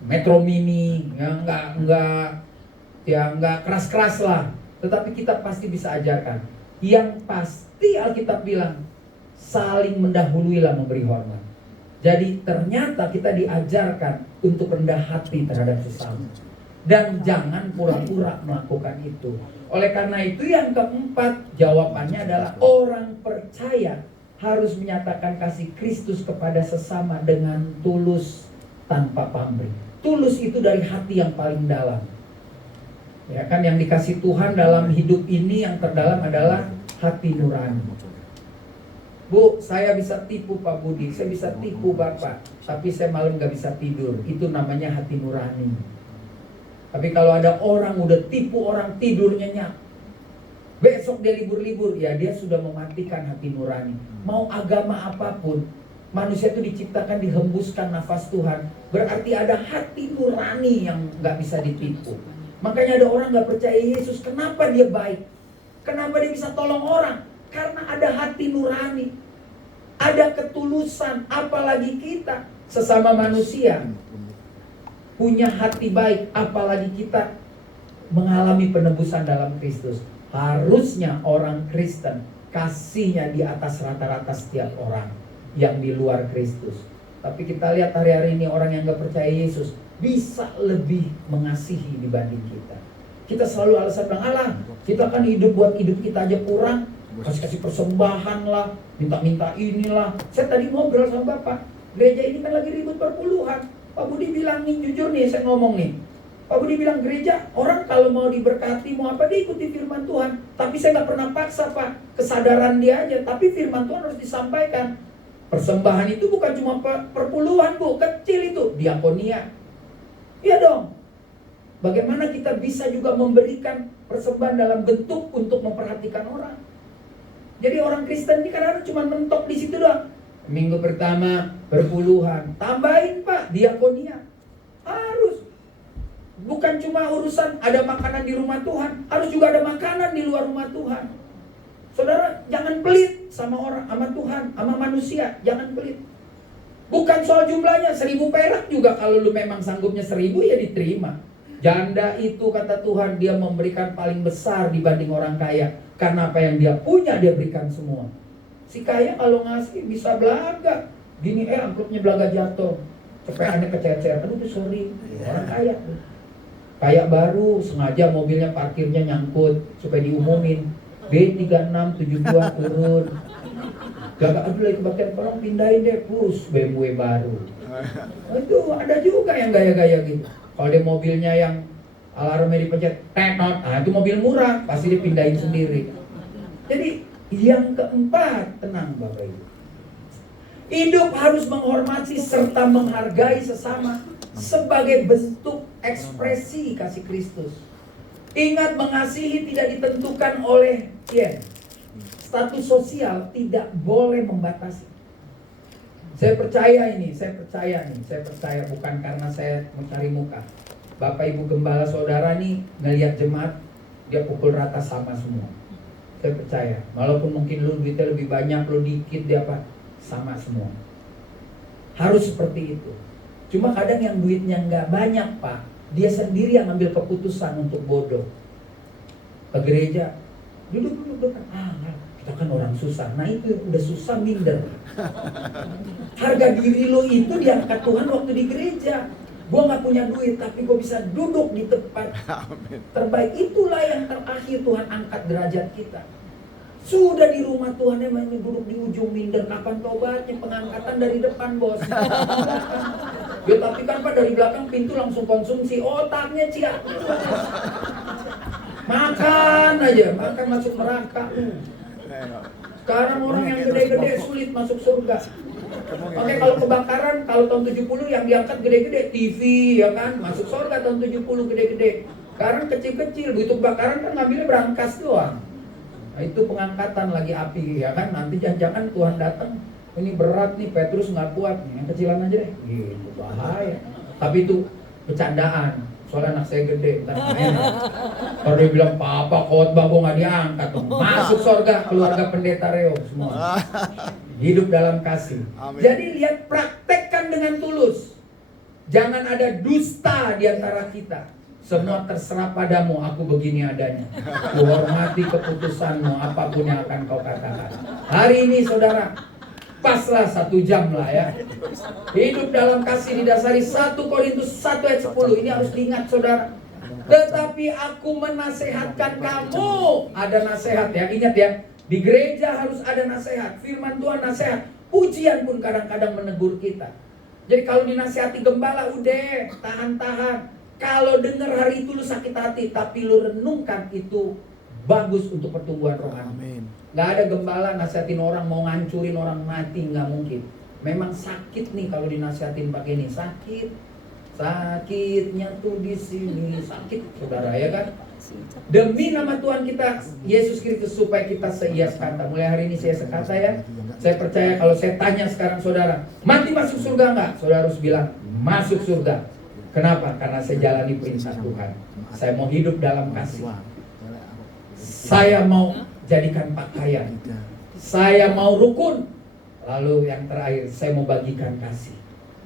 metro mini, ya nggak keras-keras lah. Tetapi kita pasti bisa ajarkan. Yang pasti Alkitab bilang saling mendahuluilah memberi hormat. Jadi ternyata kita diajarkan untuk rendah hati terhadap sesama. Dan jangan pura-pura melakukan itu. Oleh karena itu yang keempat jawabannya adalah orang percaya harus menyatakan kasih Kristus kepada sesama dengan tulus tanpa pamrih. Tulus itu dari hati yang paling dalam. Ya kan, yang dikasih Tuhan dalam hidup ini yang terdalam adalah hati nurani. Bu, saya bisa tipu Pak Budi, saya bisa tipu Bapak, tapi saya malam nggak bisa tidur. Itu namanya hati nurani. Tapi kalau ada orang udah tipu orang tidur nyenyak, besok dia libur-libur, ya dia sudah mematikan hati nurani. Mau agama apapun, manusia itu diciptakan dihembuskan nafas Tuhan. Berarti ada hati nurani yang nggak bisa ditipu. Makanya ada orang nggak percaya Yesus, kenapa dia baik? Kenapa dia bisa tolong orang? Karena ada hati nurani, ada ketulusan. Apalagi kita sesama manusia punya hati baik, apalagi kita mengalami penebusan dalam Kristus. Harusnya orang Kristen kasihnya di atas rata-rata setiap orang yang di luar Kristus. Tapi kita lihat hari-hari ini orang yang gak percaya Yesus bisa lebih mengasihi dibanding kita. Kita selalu alasan bilang, alah kita kan hidup buat hidup kita aja kurang, kasih persembahan lah, minta inilah. Saya tadi ngobrol sama Bapak, gereja ini kan lagi ribut perpuluhan. Pak Budi bilang nih, jujur nih saya ngomong nih, Pak Budi bilang gereja, orang kalau mau diberkati, mau apa, dia ikuti firman Tuhan. Tapi saya gak pernah paksa Pak, kesadaran dia aja. Tapi firman Tuhan harus disampaikan. Persembahan itu bukan cuma perpuluhan Bu, kecil itu, diakonia. Iya dong. Bagaimana kita bisa juga memberikan persembahan dalam bentuk untuk memperhatikan orang. Jadi orang Kristen ini kadang-kadang cuma mentok di situ doang. Minggu pertama perpuluhan, tambahin Pak, diakonia. Harus. Bukan cuma urusan ada makanan di rumah Tuhan, harus juga ada makanan di luar rumah Tuhan. Saudara, jangan pelit sama orang, sama Tuhan, sama manusia, jangan pelit. Bukan soal jumlahnya, 1000 perak juga kalau lu memang sanggupnya 1000 ya diterima. Janda itu kata Tuhan, dia memberikan paling besar dibanding orang kaya. Karena apa yang dia punya dia berikan semua. Si kaya kalau ngasih bisa belaga. Gini amplopnya belaga jatuh. Cepetannya kececer. Aduh sorry, orang kaya. Kayak baru sengaja mobilnya parkirnya nyangkut supaya diumumin B3672 turun. Gagak aduh lagi kebakar, tolong pindahin deh, push BMW baru. Itu ada juga yang gaya-gaya gitu. Kalau dia mobilnya yang alarmnya dipencet, tetot, nah itu mobil murah, pasti dia pindahin sendiri. Jadi yang keempat, tenang Bapak Ibu. Hidup harus menghormati serta menghargai sesama sebagai bentuk ekspresi kasih Kristus. Ingat, mengasihi tidak ditentukan oleh status sosial, tidak boleh membatasi. Saya percaya bukan karena saya mencari muka. Bapak Ibu Gembala Saudara nih ngelihat jemaat, dia pukul rata sama semua. Saya percaya, walaupun mungkin lu duitnya lebih banyak, lu dikit, dia apa? Sama semua. Harus seperti itu. Cuma kadang yang duitnya nggak banyak Pak, dia sendiri yang ambil keputusan untuk bodoh. Ke gereja, duduk. Kita kan orang susah. Nah itu udah susah minder. Harga diri lo itu diangkat Tuhan waktu di gereja. Gue gak punya duit, tapi gue bisa duduk di tempat terbaik. Itulah yang terakhir Tuhan angkat derajat kita. Sudah di rumah Tuhan emang duduk di ujung minder. Kapan tobatnya? Pengangkatan dari depan bos. Ya tapi kan Pak dari belakang pintu langsung konsumsi. Otaknya cia. Makan aja, makan masuk neraka. Sekarang orang yang gede-gede sulit masuk surga. Oke, kalau kebakaran, kalau tahun 70 yang diangkat gede-gede TV ya kan, masuk surga tahun 70 gede-gede. Sekarang kecil-kecil, begitu kebakaran kan ngambilnya berangkas doang. Nah, itu pengangkatan lagi api ya kan, nanti jangan-jangan Tuhan datang, ini berat nih, Petrus nggak kuat nih, yang kecilan aja deh, gitu bahaya. Tapi itu bercandaan. Soalnya anak saya gede, ntar main. Kalau dia bilang, papa khotbah gue gak diangkat. Masuk surga, keluarga pendeta Reo semua. Hidup dalam kasih. Amin. Jadi lihat, praktekkan dengan tulus. Jangan ada dusta di antara kita. Semua terserah padamu, aku begini adanya. Ku hormati keputusanmu, apapun yang akan kau katakan. Hari ini saudara, paslah 1 jam lah ya. Hidup dalam kasih didasari 1 Korintus 1 ayat 10. Ini harus diingat saudara. Tetapi aku menasehatkan kamu. Ada nasihat ya, ingat ya. Di gereja harus ada nasihat. Firman Tuhan nasihat. Pujian pun kadang-kadang menegur kita. Jadi kalau dinasihati gembala, udah tahan-tahan. Kalau dengar hari itu lu sakit hati, tapi lu renungkan itu bagus untuk pertumbuhan rohani. Amin. Gak ada gembala nasihatin orang mau ngancurin orang mati, nggak mungkin. Memang sakit nih kalau dinasihatin pakai ini, sakitnya tuh di sini, sakit saudara ya kan. Demi nama Tuhan kita Yesus Kristus supaya kita seias kata. Mulai hari ini saya sekata ya. Saya percaya kalau saya tanya sekarang saudara, mati masuk surga nggak? Saudara harus bilang masuk surga. Kenapa? Karena saya jalani perintah Tuhan. Saya mau hidup dalam kasih. Saya mau jadikan pakaian. Saya mau rukun. Lalu yang terakhir, saya mau bagikan kasih.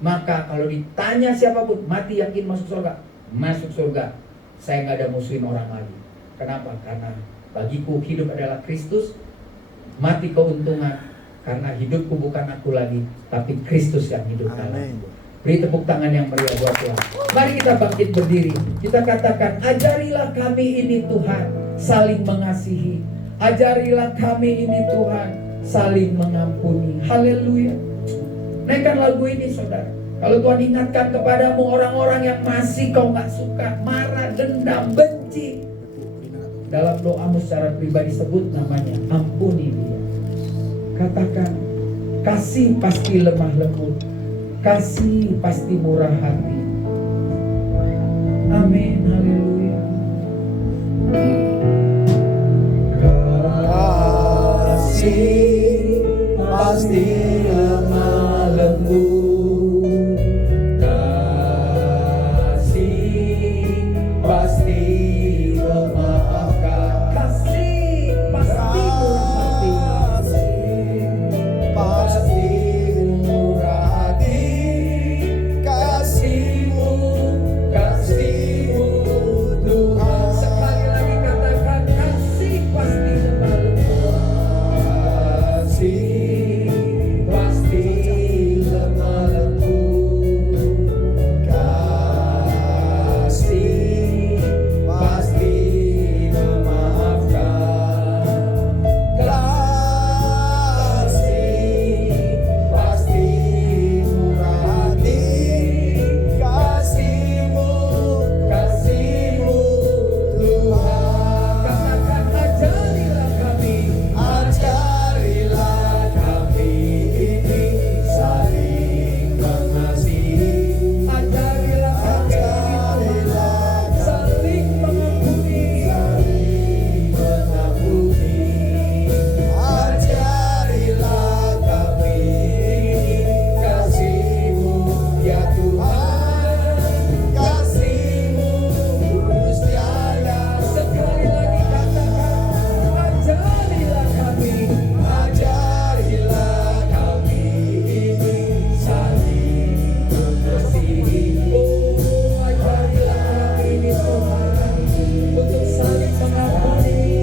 Maka kalau ditanya siapapun, mati yakin masuk surga? Masuk surga. Saya nggak ada musuhin orang lagi. Kenapa? Karena bagiku hidup adalah Kristus, mati keuntungan. Karena hidupku bukan aku lagi, tapi Kristus yang hidup dalamku. Beri tepuk tangan yang meriah buat Tuhan. Mari kita bangkit berdiri. Kita katakan, ajarilah kami ini Tuhan, saling mengasihi. Ajarilah kami ini Tuhan, saling mengampuni. Haleluya. Naikkan lagu ini saudara. Kalau Tuhan ingatkan kepadamu orang-orang yang masih kau gak suka, marah, dendam, benci, dalam doamu secara pribadi sebut namanya, ampuni dia. Katakan, kasih pasti lemah lembut, kasih pasti murah hati. Amin, haleluya. Kasih pasti lemah lembut, kasih pasti memaafkan, kasih pasti murah hati, pasti murah hati, kasihmu Tuhan. Sekali lagi katakan, kasih pasti lemah lembut, kasih pasti lemah lembut, kasih pasti memaafkan, kasih pasti murah hati, kasihmu Tuhan. Katakan, ajarilah kami ini saling mengasihi. Ajarilah kami saling mengampuni. Ajarilah kami ini kasih-Mu ya Tuhan, kasih-Mu kudus tiada. Sekali lagi katakan, ajarilah kami ini saling mengasihi. Oh, ajarilah kami ini Tuhan untuk saling mengampuni.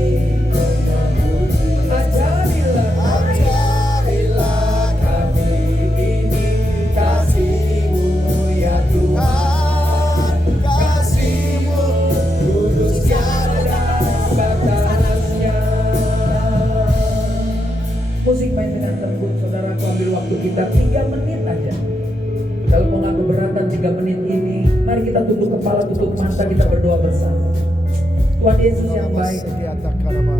Ajarilah kami ini kasih-Mu ya Tuhan, kasih-Mu kudus tiada batasnya. Musik main dengan tembut, saudaraku, ambil waktu kita 3 menit aja. Kalau mau nggak keberatan 3 menit ini, mari kita tunduk kepala, tutup mata, kita berdoa bersama. Tuhan Yesus yang baik,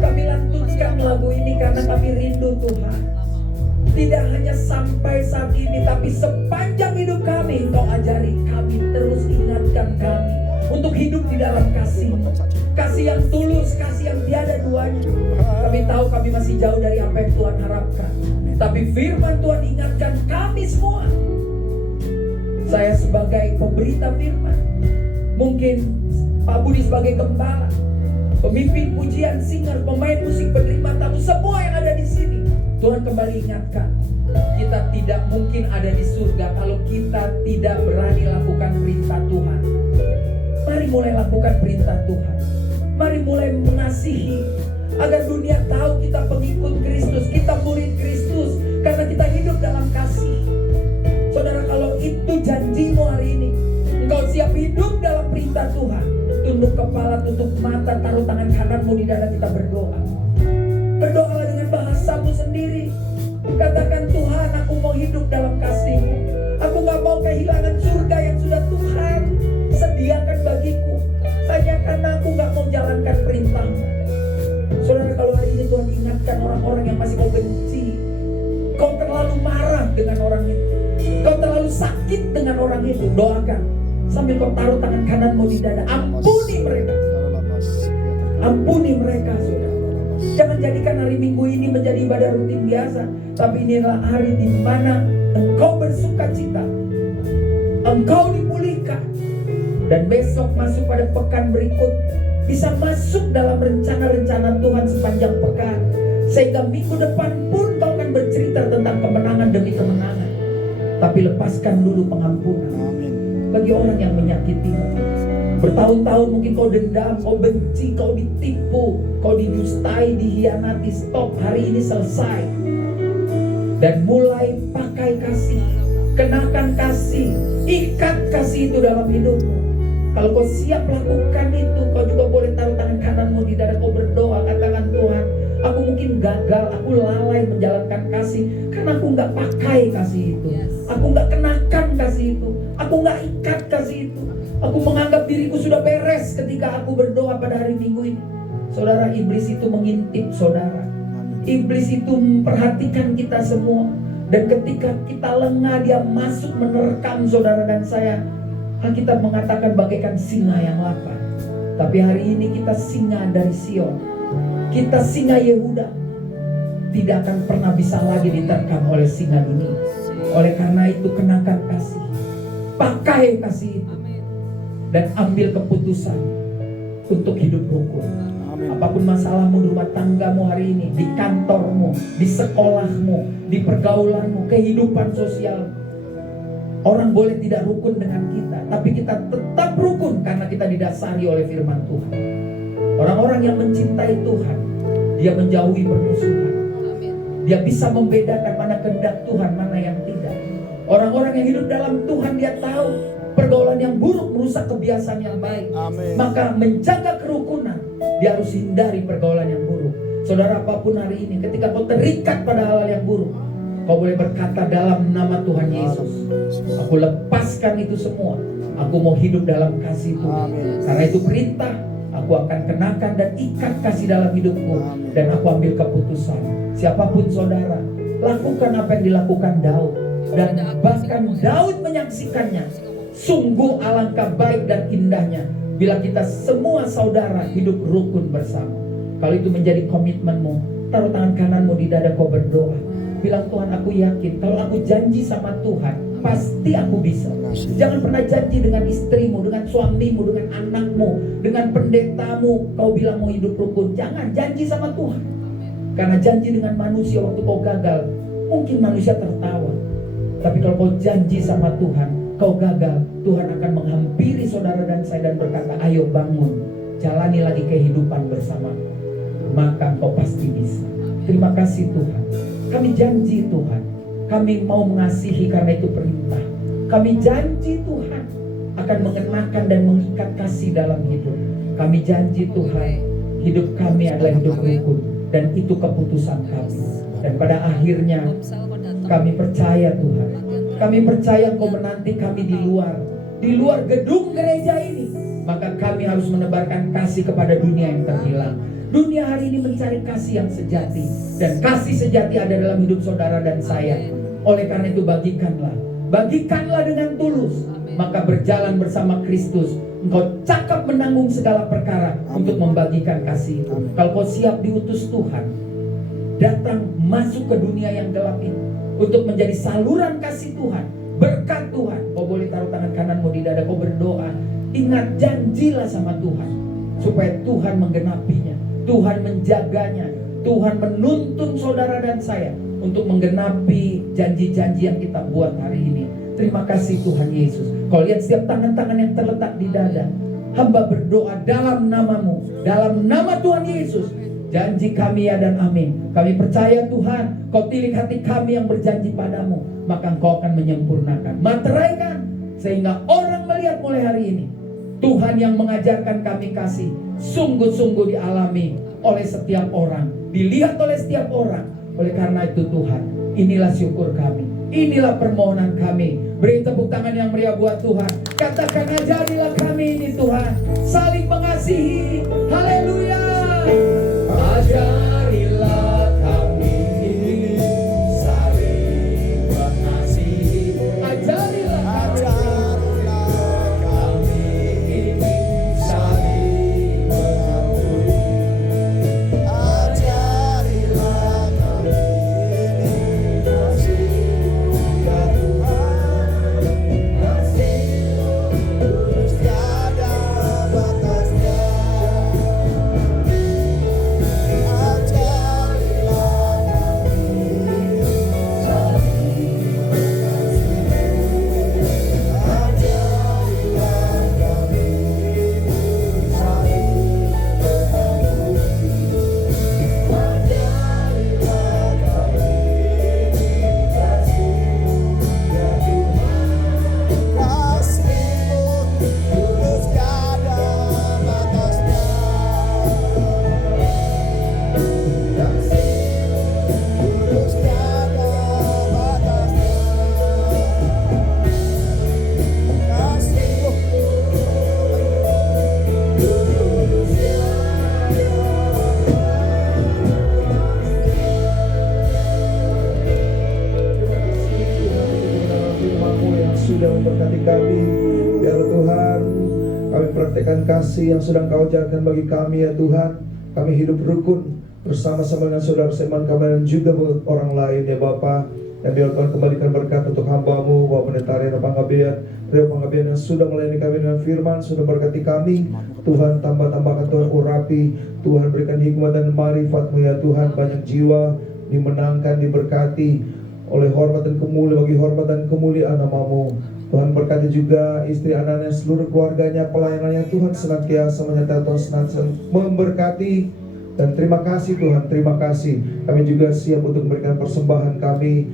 kami lantunkan lagu ini karena kami rindu Tuhan. Tidak hanya sampai saat ini, tapi sepanjang hidup kami Engkau ajari kami, terus ingatkan kami untuk hidup di dalam kasih. Kasih yang tulus, kasih yang tiada duanya. Kami tahu kami masih jauh dari apa yang Tuhan harapkan, tapi firman Tuhan ingatkan kami semua. Saya sebagai pemberita firman, mungkin Pak Budi sebagai gembala, pemimpin pujian, singer, pemain musik, penerima tamu, semua yang ada di sini. Tuhan kembali ingatkan, kita tidak mungkin ada di surga kalau kita tidak berani lakukan perintah Tuhan. Mari mulai lakukan perintah Tuhan. Mari mulai mengasihi, agar dunia tahu kita pengikut Kristus, kita murid Kristus, karena kita hidup dalam kasih. Saudara, kalau itu janjimu hari ini, engkau siap hidup dalam perintah Tuhan, tunduk kepala, tutup mata, taruh tangan kananmu di dada, kita berdoa. Berdoalah dengan bahasamu sendiri. Katakan, Tuhan, aku mau hidup dalam kasih-Mu. Aku gak mau kehilangan surga yang sudah Tuhan sediakan bagiku, hanya karena aku gak mau jalankan perintah-Mu. menguatkan orang-orang yang masih kau benci. Kau terlalu marah dengan orang itu. Kau terlalu sakit dengan orang itu. Doakan sambil kau taruh tangan kananmu di dada. Ampuni mereka. Ampuni mereka, saudara. Jangan jadikan hari Minggu ini menjadi ibadah rutin biasa, tapi inilah hari di mana engkau bersukacita, engkau dipulihkan, dan besok masuk pada pekan berikut bisa masuk dalam rencana-rencana Tuhan sepanjang pekan, sehingga minggu depan pun kau akan bercerita tentang kemenangan demi kemenangan. Tapi lepaskan dulu pengampunan bagi orang yang menyakitimu. Bertahun-tahun mungkin kau dendam, kau benci, kau ditipu, kau didustai, dihianati. Stop, hari ini selesai. Dan mulai pakai kasih, kenakan kasih, ikat kasih itu dalam hidupmu. Kalau kau siap lakukan itu, kau juga boleh taruh tangan kananmu di dada, kau berdoa, katakan, Tuhan, aku mungkin gagal, aku lalai menjalankan kasih karena aku nggak pakai kasih itu. Aku nggak kenakan kasih itu, aku nggak ikat kasih itu. Aku menganggap diriku sudah beres ketika aku berdoa pada hari Minggu ini. Saudara, iblis itu mengintip saudara. Iblis itu memperhatikan kita semua. Dan ketika kita lengah, dia masuk menerkam saudara dan saya. Alkitab mengatakan bagaikan singa yang lapar. Tapi hari ini kita singa dari Sion. Kita singa Yehuda. Tidak akan pernah bisa lagi diterkam oleh singa dunia. Oleh karena itu kenakan kasih. Pakai kasih itu. Dan ambil keputusan untuk hidup rukun. Apapun masalahmu di rumah tanggamu hari ini, di kantormu, di sekolahmu, di pergaulanmu, kehidupan sosial. Orang boleh tidak rukun dengan kita, tapi kita tetap rukun karena kita didasari oleh firman Tuhan. Orang-orang yang mencintai Tuhan, dia menjauhi permusuhan. Dia bisa membedakan mana kehendak Tuhan, mana yang tidak. Orang-orang yang hidup dalam Tuhan, dia tahu pergaulan yang buruk merusak kebiasaan yang baik. Maka menjaga kerukunan, dia harus hindari pergaulan yang buruk. Saudara, apapun hari ini, ketika kau terikat pada hal yang buruk, kau boleh berkata dalam nama Tuhan Yesus, aku lepaskan itu semua. Aku mau hidup dalam kasih Tuhan. Karena itu perintah, aku akan kenakan dan ikat kasih dalam hidupku. Dan aku ambil keputusan. Siapapun saudara, lakukan apa yang dilakukan Daud. Dan bahkan Daud menyaksikannya. Sungguh alangkah baik dan indahnya bila kita semua saudara hidup rukun bersama. Kalau itu menjadi komitmenmu, taruh tangan kananmu di dada, kau berdoa. Bilang, Tuhan, aku yakin kalau aku janji sama Tuhan, pasti aku bisa. Jangan pernah janji dengan istrimu, dengan suamimu, dengan anakmu, dengan pendetamu, kau bilang mau hidup rukun. Jangan, janji sama Tuhan. Karena janji dengan manusia waktu kau gagal, mungkin manusia tertawa. Tapi kalau kau janji sama Tuhan, kau gagal, Tuhan akan menghampiri saudara dan saya dan berkata, ayo bangun, jalani lagi kehidupan bersama. Maka kau pasti bisa. Terima kasih Tuhan. Kami janji Tuhan, kami mau mengasihi karena itu perintah. Kami janji Tuhan akan mengenakan dan mengikat kasih dalam hidup. Kami janji Tuhan, hidup kami adalah hidup rukun. Dan itu keputusan kami. Dan pada akhirnya kami percaya Tuhan, kami percaya Engkau menanti kami di luar gedung gereja ini. Maka kami harus menebarkan kasih kepada dunia yang terhilang. Dunia hari ini mencari kasih yang sejati. Dan kasih sejati ada dalam hidup saudara dan saya. Oleh karena itu bagikanlah dengan tulus. Maka berjalan bersama Kristus, engkau cakap menanggung segala perkara untuk membagikan kasih itu. Kalau kau siap diutus Tuhan, datang masuk ke dunia yang gelap ini untuk menjadi saluran kasih Tuhan, berkat Tuhan. Kau boleh taruh tangan kananmu di dada, kau berdoa. Ingat, janjilah sama Tuhan supaya Tuhan menggenapinya, Tuhan menjaganya, Tuhan menuntun saudara dan saya untuk menggenapi janji-janji yang kita buat hari ini. Terima kasih Tuhan Yesus. Kau lihat setiap tangan-tangan yang terletak di dada. Hamba berdoa dalam namamu, dalam nama Tuhan Yesus. Janji kami ya dan amin. Kami percaya Tuhan, Kau tilik hati kami yang berjanji padamu, maka Engkau akan menyempurnakan, materaikan, sehingga orang melihat mulai hari ini Tuhan yang mengajarkan kami kasih sungguh-sungguh dialami oleh setiap orang, dilihat oleh setiap orang. Oleh karena itu Tuhan, inilah syukur kami, inilah permohonan kami. Beri tepuk tangan yang meriah buat Tuhan. Katakan, ajarilah kami ini Tuhan saling mengasihi. Haleluya. Ajarilah berkati kami. Biarlah Tuhan, kami praktekkan kasih yang sudah Engkau ajarkan bagi kami ya Tuhan. Kami hidup rukun bersama-sama dengan saudara seiman kami dan juga orang lain ya Bapa. Dan biar Tuhan kembalikan berkat untuk hamba-Mu, Bapak Pendeta Reno Panggabean, yang sudah melayani kami dengan firman, sudah berkati kami. Tuhan tambahkan, Tuhan urapi, Tuhan berikan hikmat dan marifat-Mu ya Tuhan. Banyak jiwa dimenangkan, diberkati oleh hormat dan kemuliaan, bagi hormat dan kemuliaan nama-Mu. Tuhan berkati juga istri anaknya, seluruh keluarganya, pelayanannya. Tuhan senantiasa menyertai, Tuhan senantiasa memberkati. Dan terima kasih Tuhan, terima kasih. Kami juga siap untuk memberikan persembahan kami